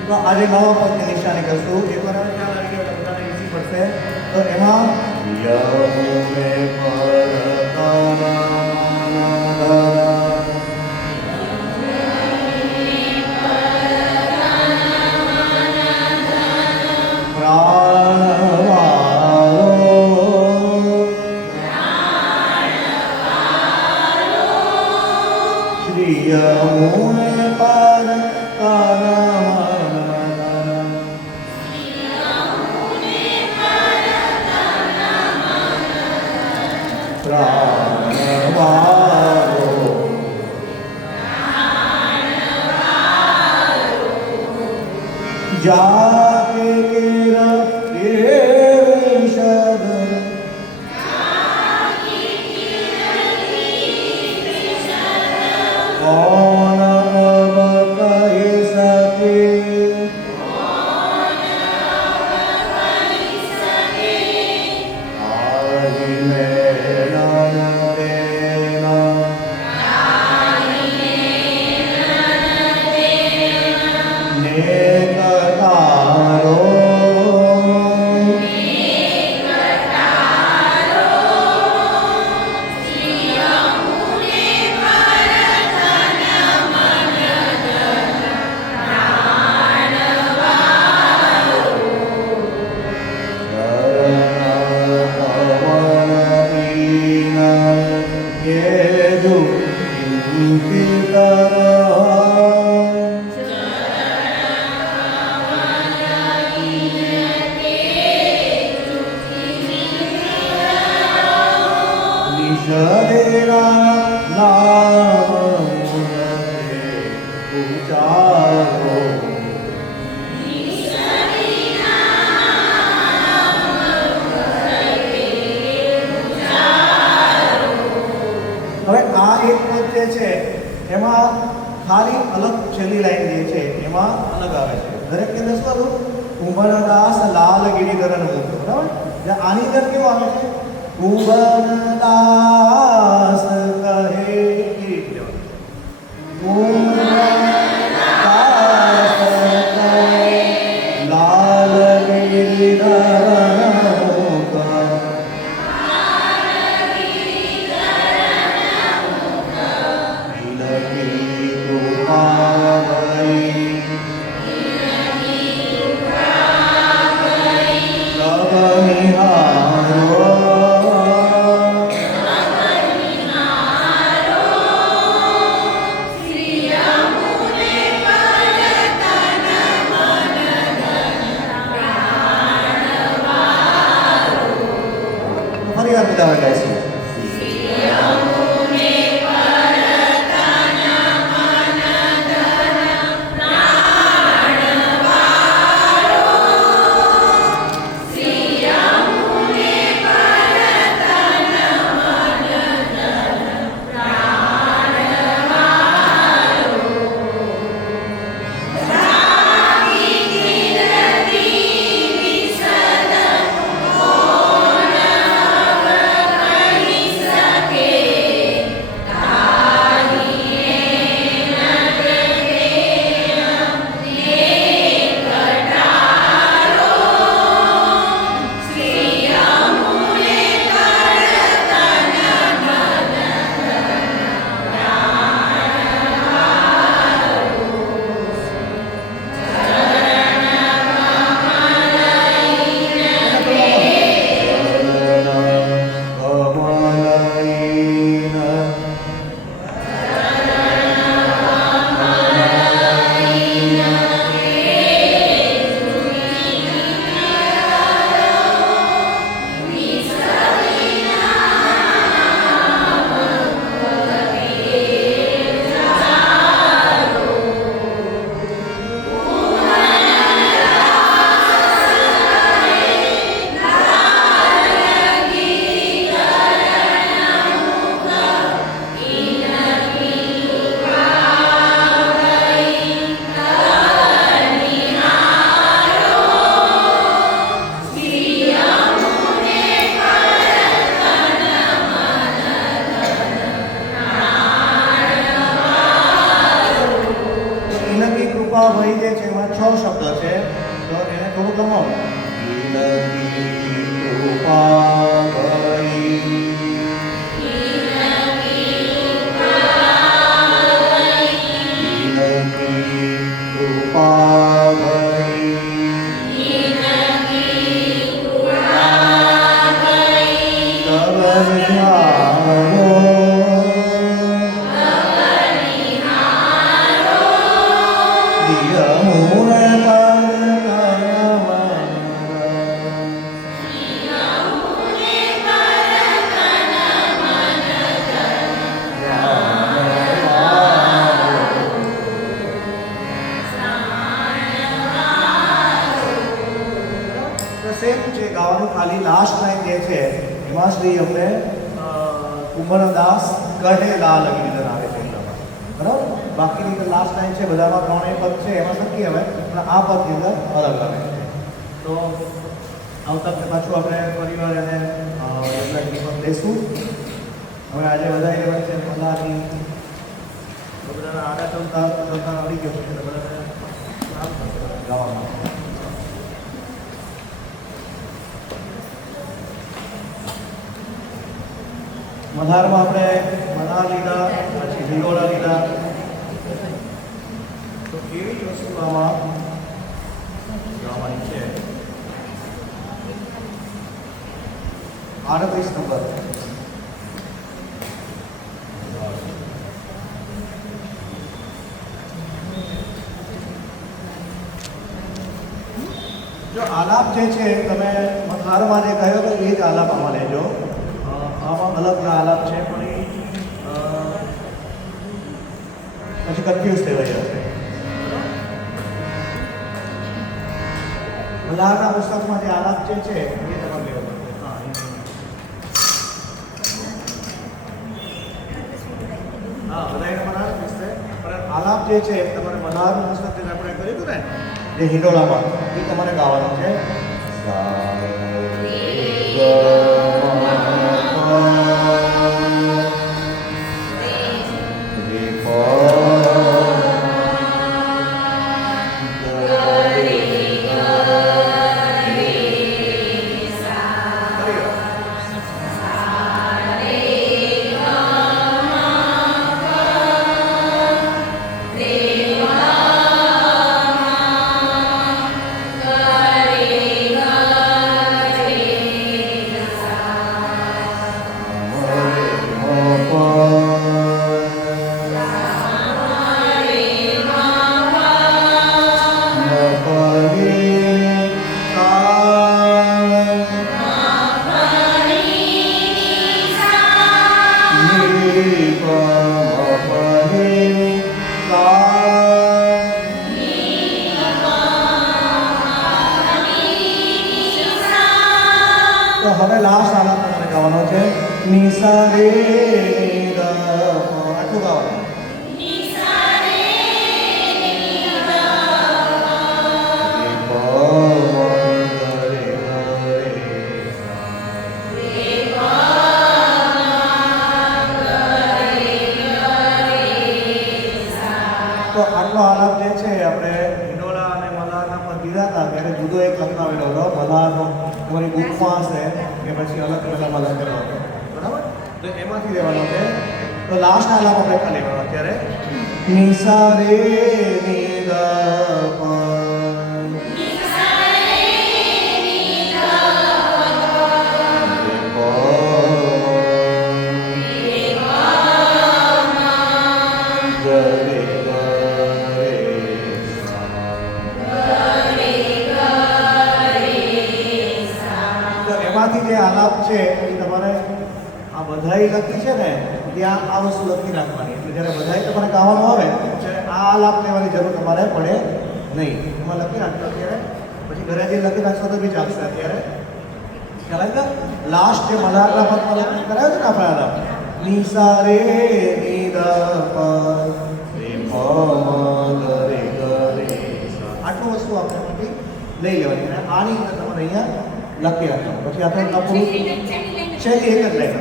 તો આજે નવા પદની નિશાની કરશું. એકવાર હવે ખ્યાલ આવી ગયો એટલે બધાને ઈઝી પડશે. તો એમાં યમે યમુને પાર जाके तेरा ईर्षद कौन अब कह सके आहि नैनन तेना नेक तारो હવે આ એક પદ જે છે એમાં ખાલી અલગ છેલ્લી લાઈન જે છે એમાં અલગ આવે છે દરેકની અંદર શું હતું કુંભરદાસ લાલ ગિરિધરન મુખ બરાબર એટલે આની અંદર કેવું આવે છે કુંભરદાસ કહે કુંભરદાસ કહે લાલ ગિરિધરન મુખ ફરી વાર બધા ગાય છે ભાઈ જે છે એમાં 6 શબ્દ છે તો એને થોડું ગમો કૃપા ભાઈ કૃપા સેમ છે ગાવાનું ખાલી લાસ્ટ લાઈન જે છે એમાં શ્રી અમને કુંભરદાસ કહે લાલ ગિરિધર આવે છે બરાબર બાકીની લાસ્ટ લાઈન છે બધામાં ત્રણેય પદ છે એમાં સરખી આવે પણ આ પદની અંદર અલગ આવે છે. તો આવતા વખતે પાછું આપણે ફરીવાર એને પદ લેશું. હવે આજે વધારે લેવાની છે મલાની તો બધાના આડા ચલતા આવી ગયો છે એટલે બધાને કામ થશે ગાવામાં. મલ્હારમાં આપણે મલ્હાર લીધા, પછી હિંડોળા લીધા. તો કેવી વસ્તુ આમાં ગાવાની છે? 38 નંબર. જો આલાપ જે છે તમે મલ્હારમાં જે કહ્યો તો એ જ આલાપ આમાં લેજો. આમાં અલગ આલાપ છે પણ એ પછી કન્ફ્યુઝ થઈ જશે. મલ્હારના પુસ્તકમાં જે આલાપ જે છે એ તમારે લેવો પડશે. હા બધાને મલ્હાર પૂછશે પણ આલાપ જે છે તમારે મલ્હારનું પુસ્તક જે આપણે કર્યું હતું ને જે હિંડોળામાં એ તમારે ગાવાનું છે. તો હવે લાસ્ટ આલાપ તમારે ગાવાનો છે. નિસા રે ની દ આટલું ગાવાનું. તો આટલો આલાપ જે છે આપણે હિંડોળા અને મલ્હારના પર દીધા હતા ત્યારે જુદો એક લખાવેલો હતો. મલ્હારનો તમારી બુકમાં હશે કે પછી અલગ પહેલામાં લખેલો હતો બરાબર. તો એમાંથી લેવાનો છે. તો લાસ્ટ આલાપ આપણે ખાલી લેવાનો અત્યારે. નિસા રે ની દ એમાંથી જે આલાપ છે એ તમારે આ બધાઈ લખી છે ને ત્યાં આ વસ્તુ લખી નાખવાની. એટલે જ્યારે બધાઈ તમારે ગાવાનું આવે ત્યારે આ આલાપ લેવાની જરૂર તમારે પડે નહીં. એમાં લખી નાખશો અત્યારે પછી ઘરે જે લખી નાખશો તો બી ચાલશે. અત્યારે ખ્યાલ આવી ગયો? લાસ્ટ જે મલ્હારના પદમાં લખી કરાયો છે ને આપણે આલાપ નિસા રે ની દ પ રે પ મ ગ રે ગ રે સા આટલું વસ્તુ આપણે એમાંથી લઈ લેવાની. અને આની અંદર તમારે અહીંયા લખી રાખવાનું. પછી આપણે પૂરું છેલ્લી એક જ લાઈન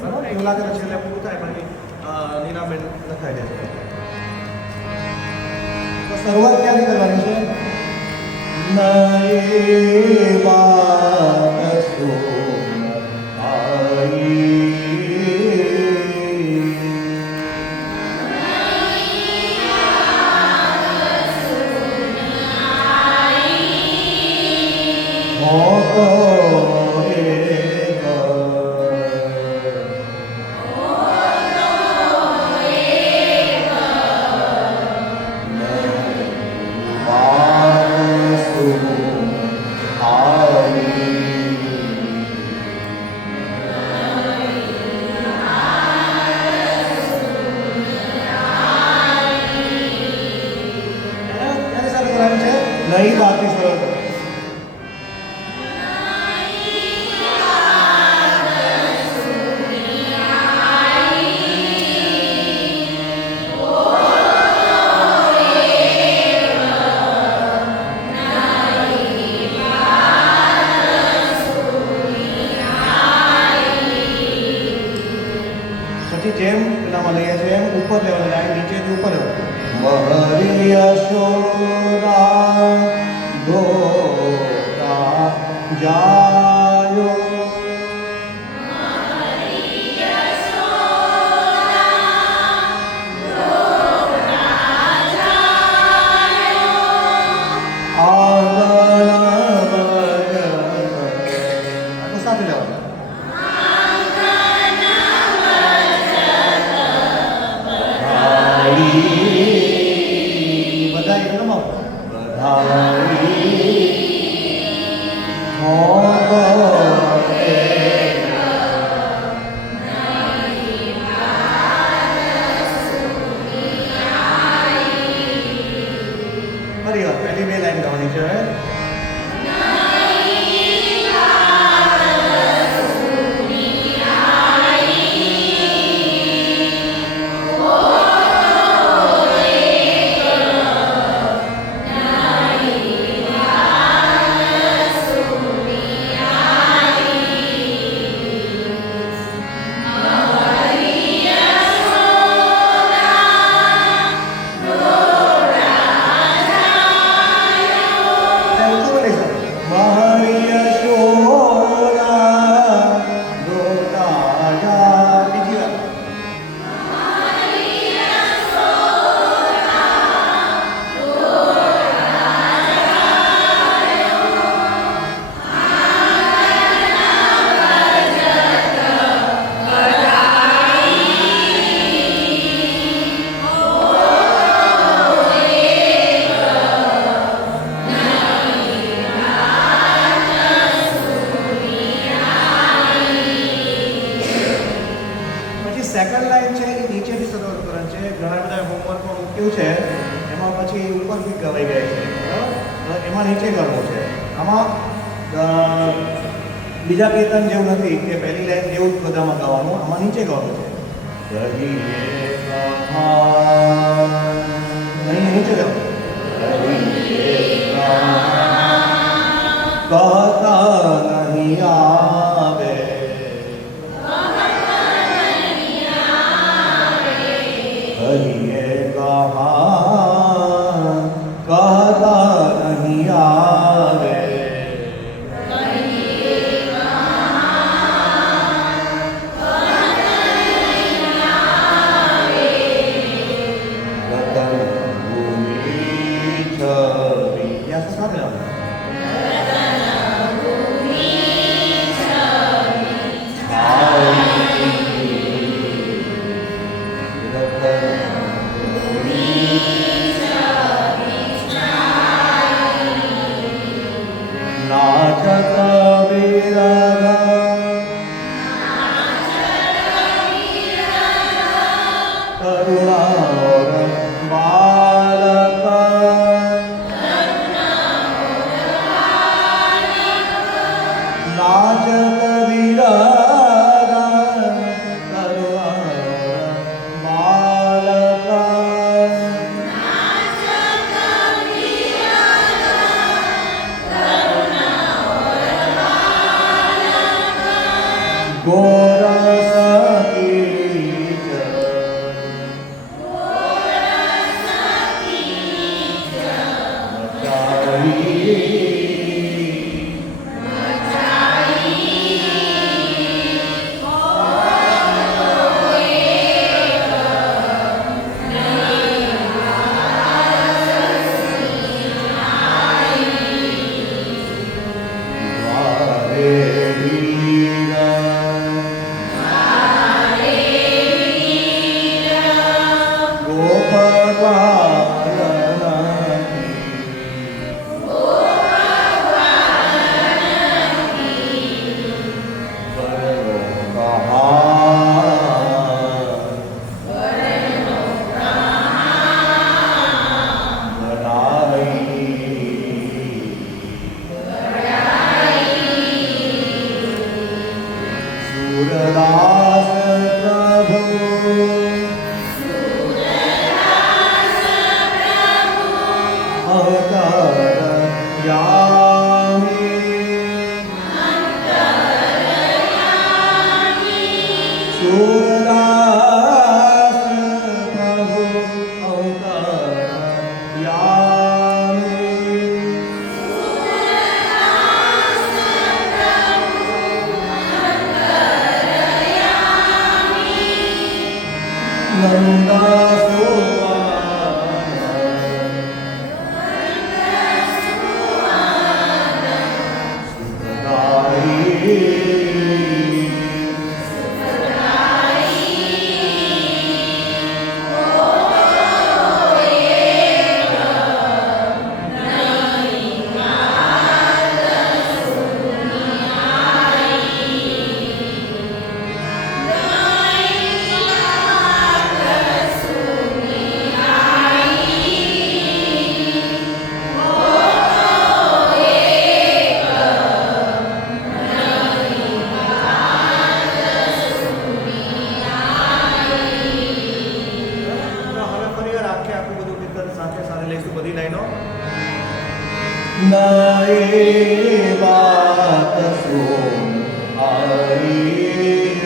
બરાબર. એવું લાગે તો છેલ્લે પૂરું થાય પછી નીનાબેન લખાઈ જશે. તો શરૂઆત ક્યાંથી કરવાની છે? નયે બાત સુન આઈ નઈ બાકી શરૂ કરો. લેવાનું, લાઈન નીચેથી ઉપર મહરી યશોદા ગોતા જાયો સાથે લેવાનું બધા એકદમ ફરી વાર પહેલી બે લાઈન ગાવાની છે સેકન્ડ લાઈન છે એ નીચેથી શરૂ કરે છે ઘણા બધા હોમવર્કમાં મૂક્યું છે એમાં પછી ઉપરથી ગવાઈ જાય છે બરાબર એમાં નીચે કરવું છે આમાં બીજા કીર્તન જેવું નથી કે પહેલી લાઈન જેવું જ બધામાં ગાવાનું આમાં નીચે ગાવાનું છે અહીં નીચે ગાવાનું कहता नहीं आवे हरिये कहा कहता नहीं आवे रतन भूमि छवि या साथ में હવે ફરીવાર આખું બધું કીર્તન સાથે સાથે લઈશું બધી લાઈનો. નયે વાત સુન આઈ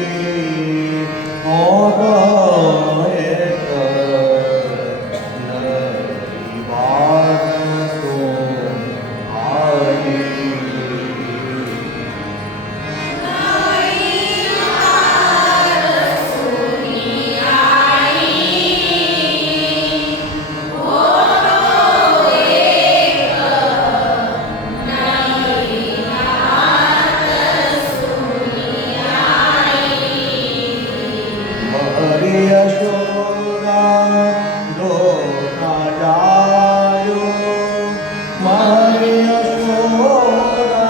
મોગો એક નયી વાત સુન આઈ મરી યશોદા દોષા જાયો મરી યશોદા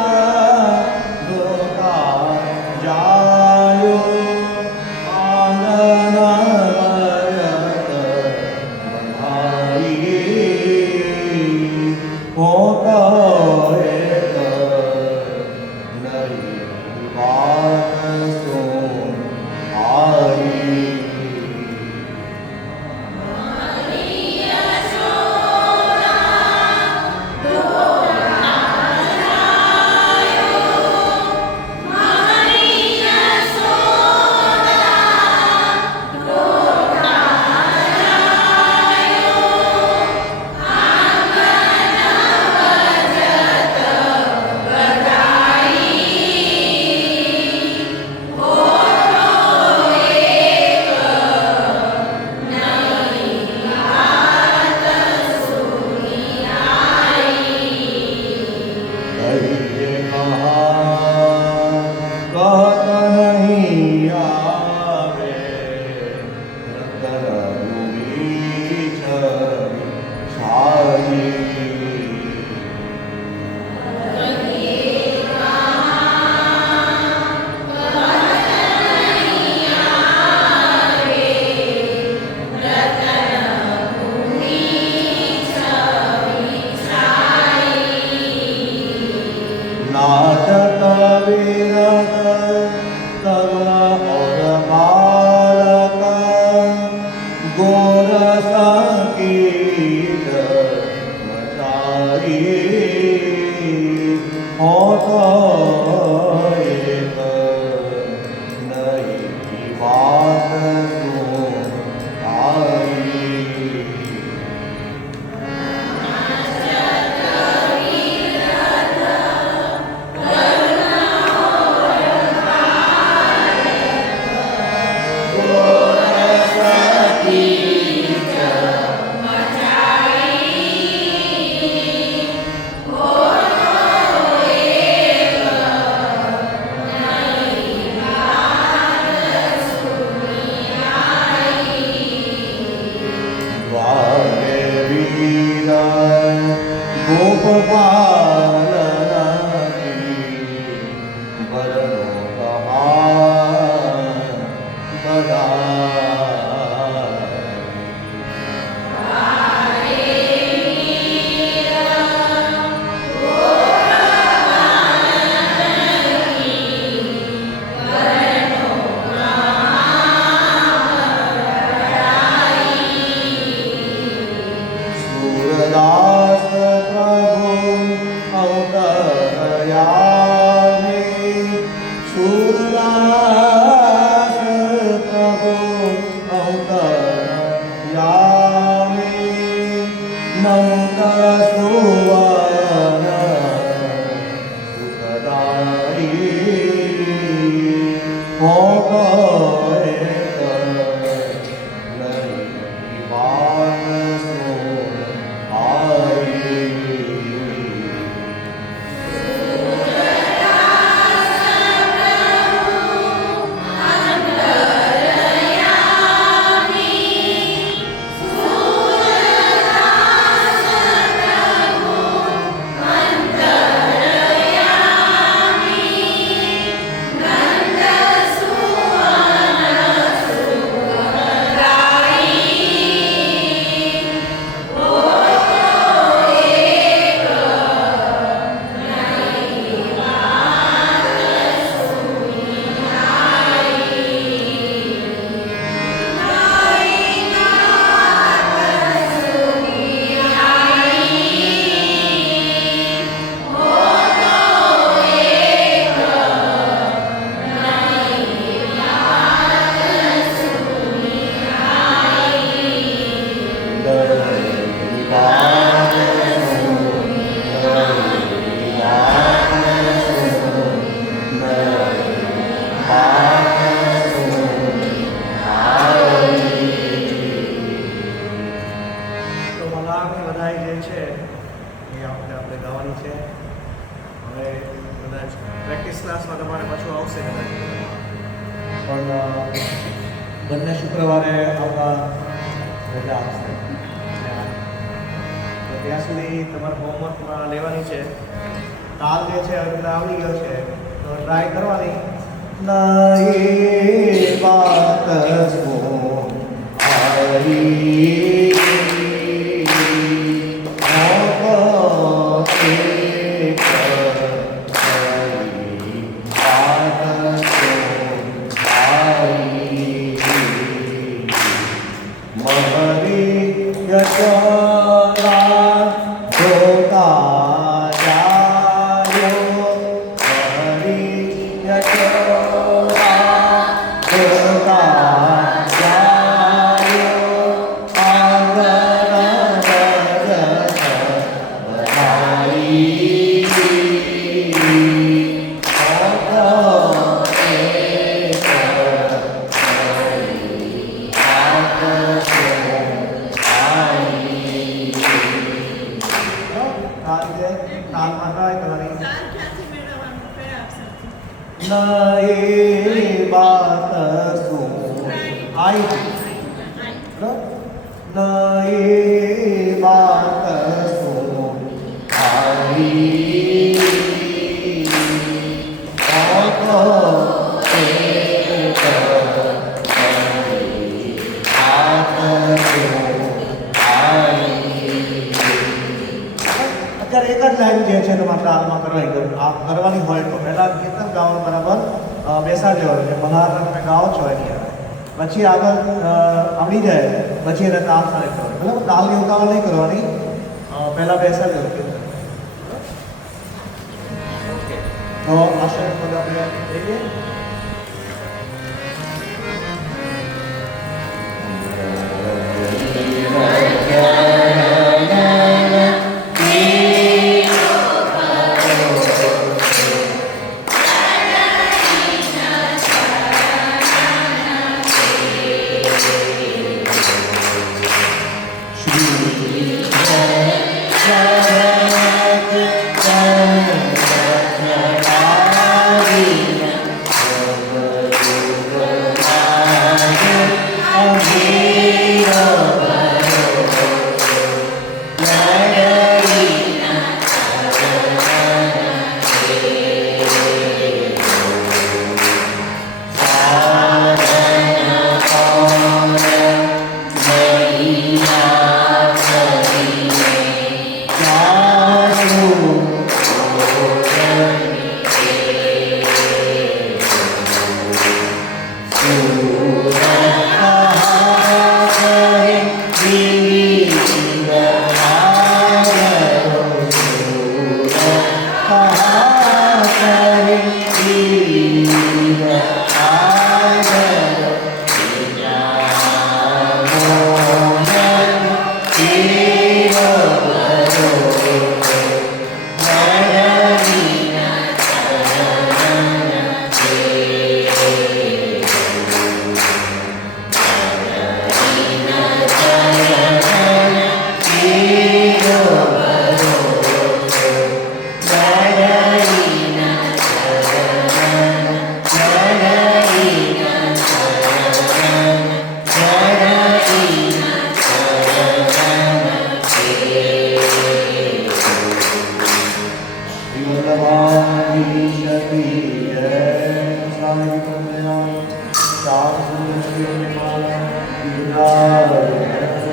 દોષા જાયો આંગન બનાઈ હોતો એક નઈ વાત સુન આઈ કહીએ કહા કહત નહીં આવે રતન ભૂમિ છરી છાઈ नाटक विरत तरुण और बालक गोर संगीत मचाई होतो एक नई बात सुन आई વાગે વીરા ગોપપાલનાથી વરનો કહાર બધાય सूरदास प्रभु अवतरयामि सूरदास प्रभु अवतरयामि नन्द सुवन सुखदाई हो गए नई લાઈન જે છે એ આપણે ગાવાની છે. હવે કદાચ પ્રેક્ટિસ ક્લાસમાં તમારે પાછું આવશે કદાચ, પણ બંને શુક્રવારે આવવા રજા આપશે. તો ત્યાં સુધી તમારે હોમવર્કમાં લેવાની છે. તાલ જે છે હવે બધા આવડી ગયો છે તો ટ્રાય કરવાની. નયે બાત સો આરી નયે બાત સો આઈ નયે બાત સો આઈ અત્યારે એક જ લાઈન જે છે તમારે તાલમાં કરવાની હોય તો પહેલાં કીર્તન ગાવાનું બરાબર બેસાડી દેવાનું છે. મલ્હાર તમે ગાઓ છો એની અંદર પછી આગળ આવડી જાય પછી એને તાલ સાથે કરવાનું. બરાબર, તાલની ઉતાવળ નહીં કરવાની, પહેલાં બેસાડી દેવાનું કીર્તન. ઓકે, તો આશા પદ આપણે જઈએ. Hare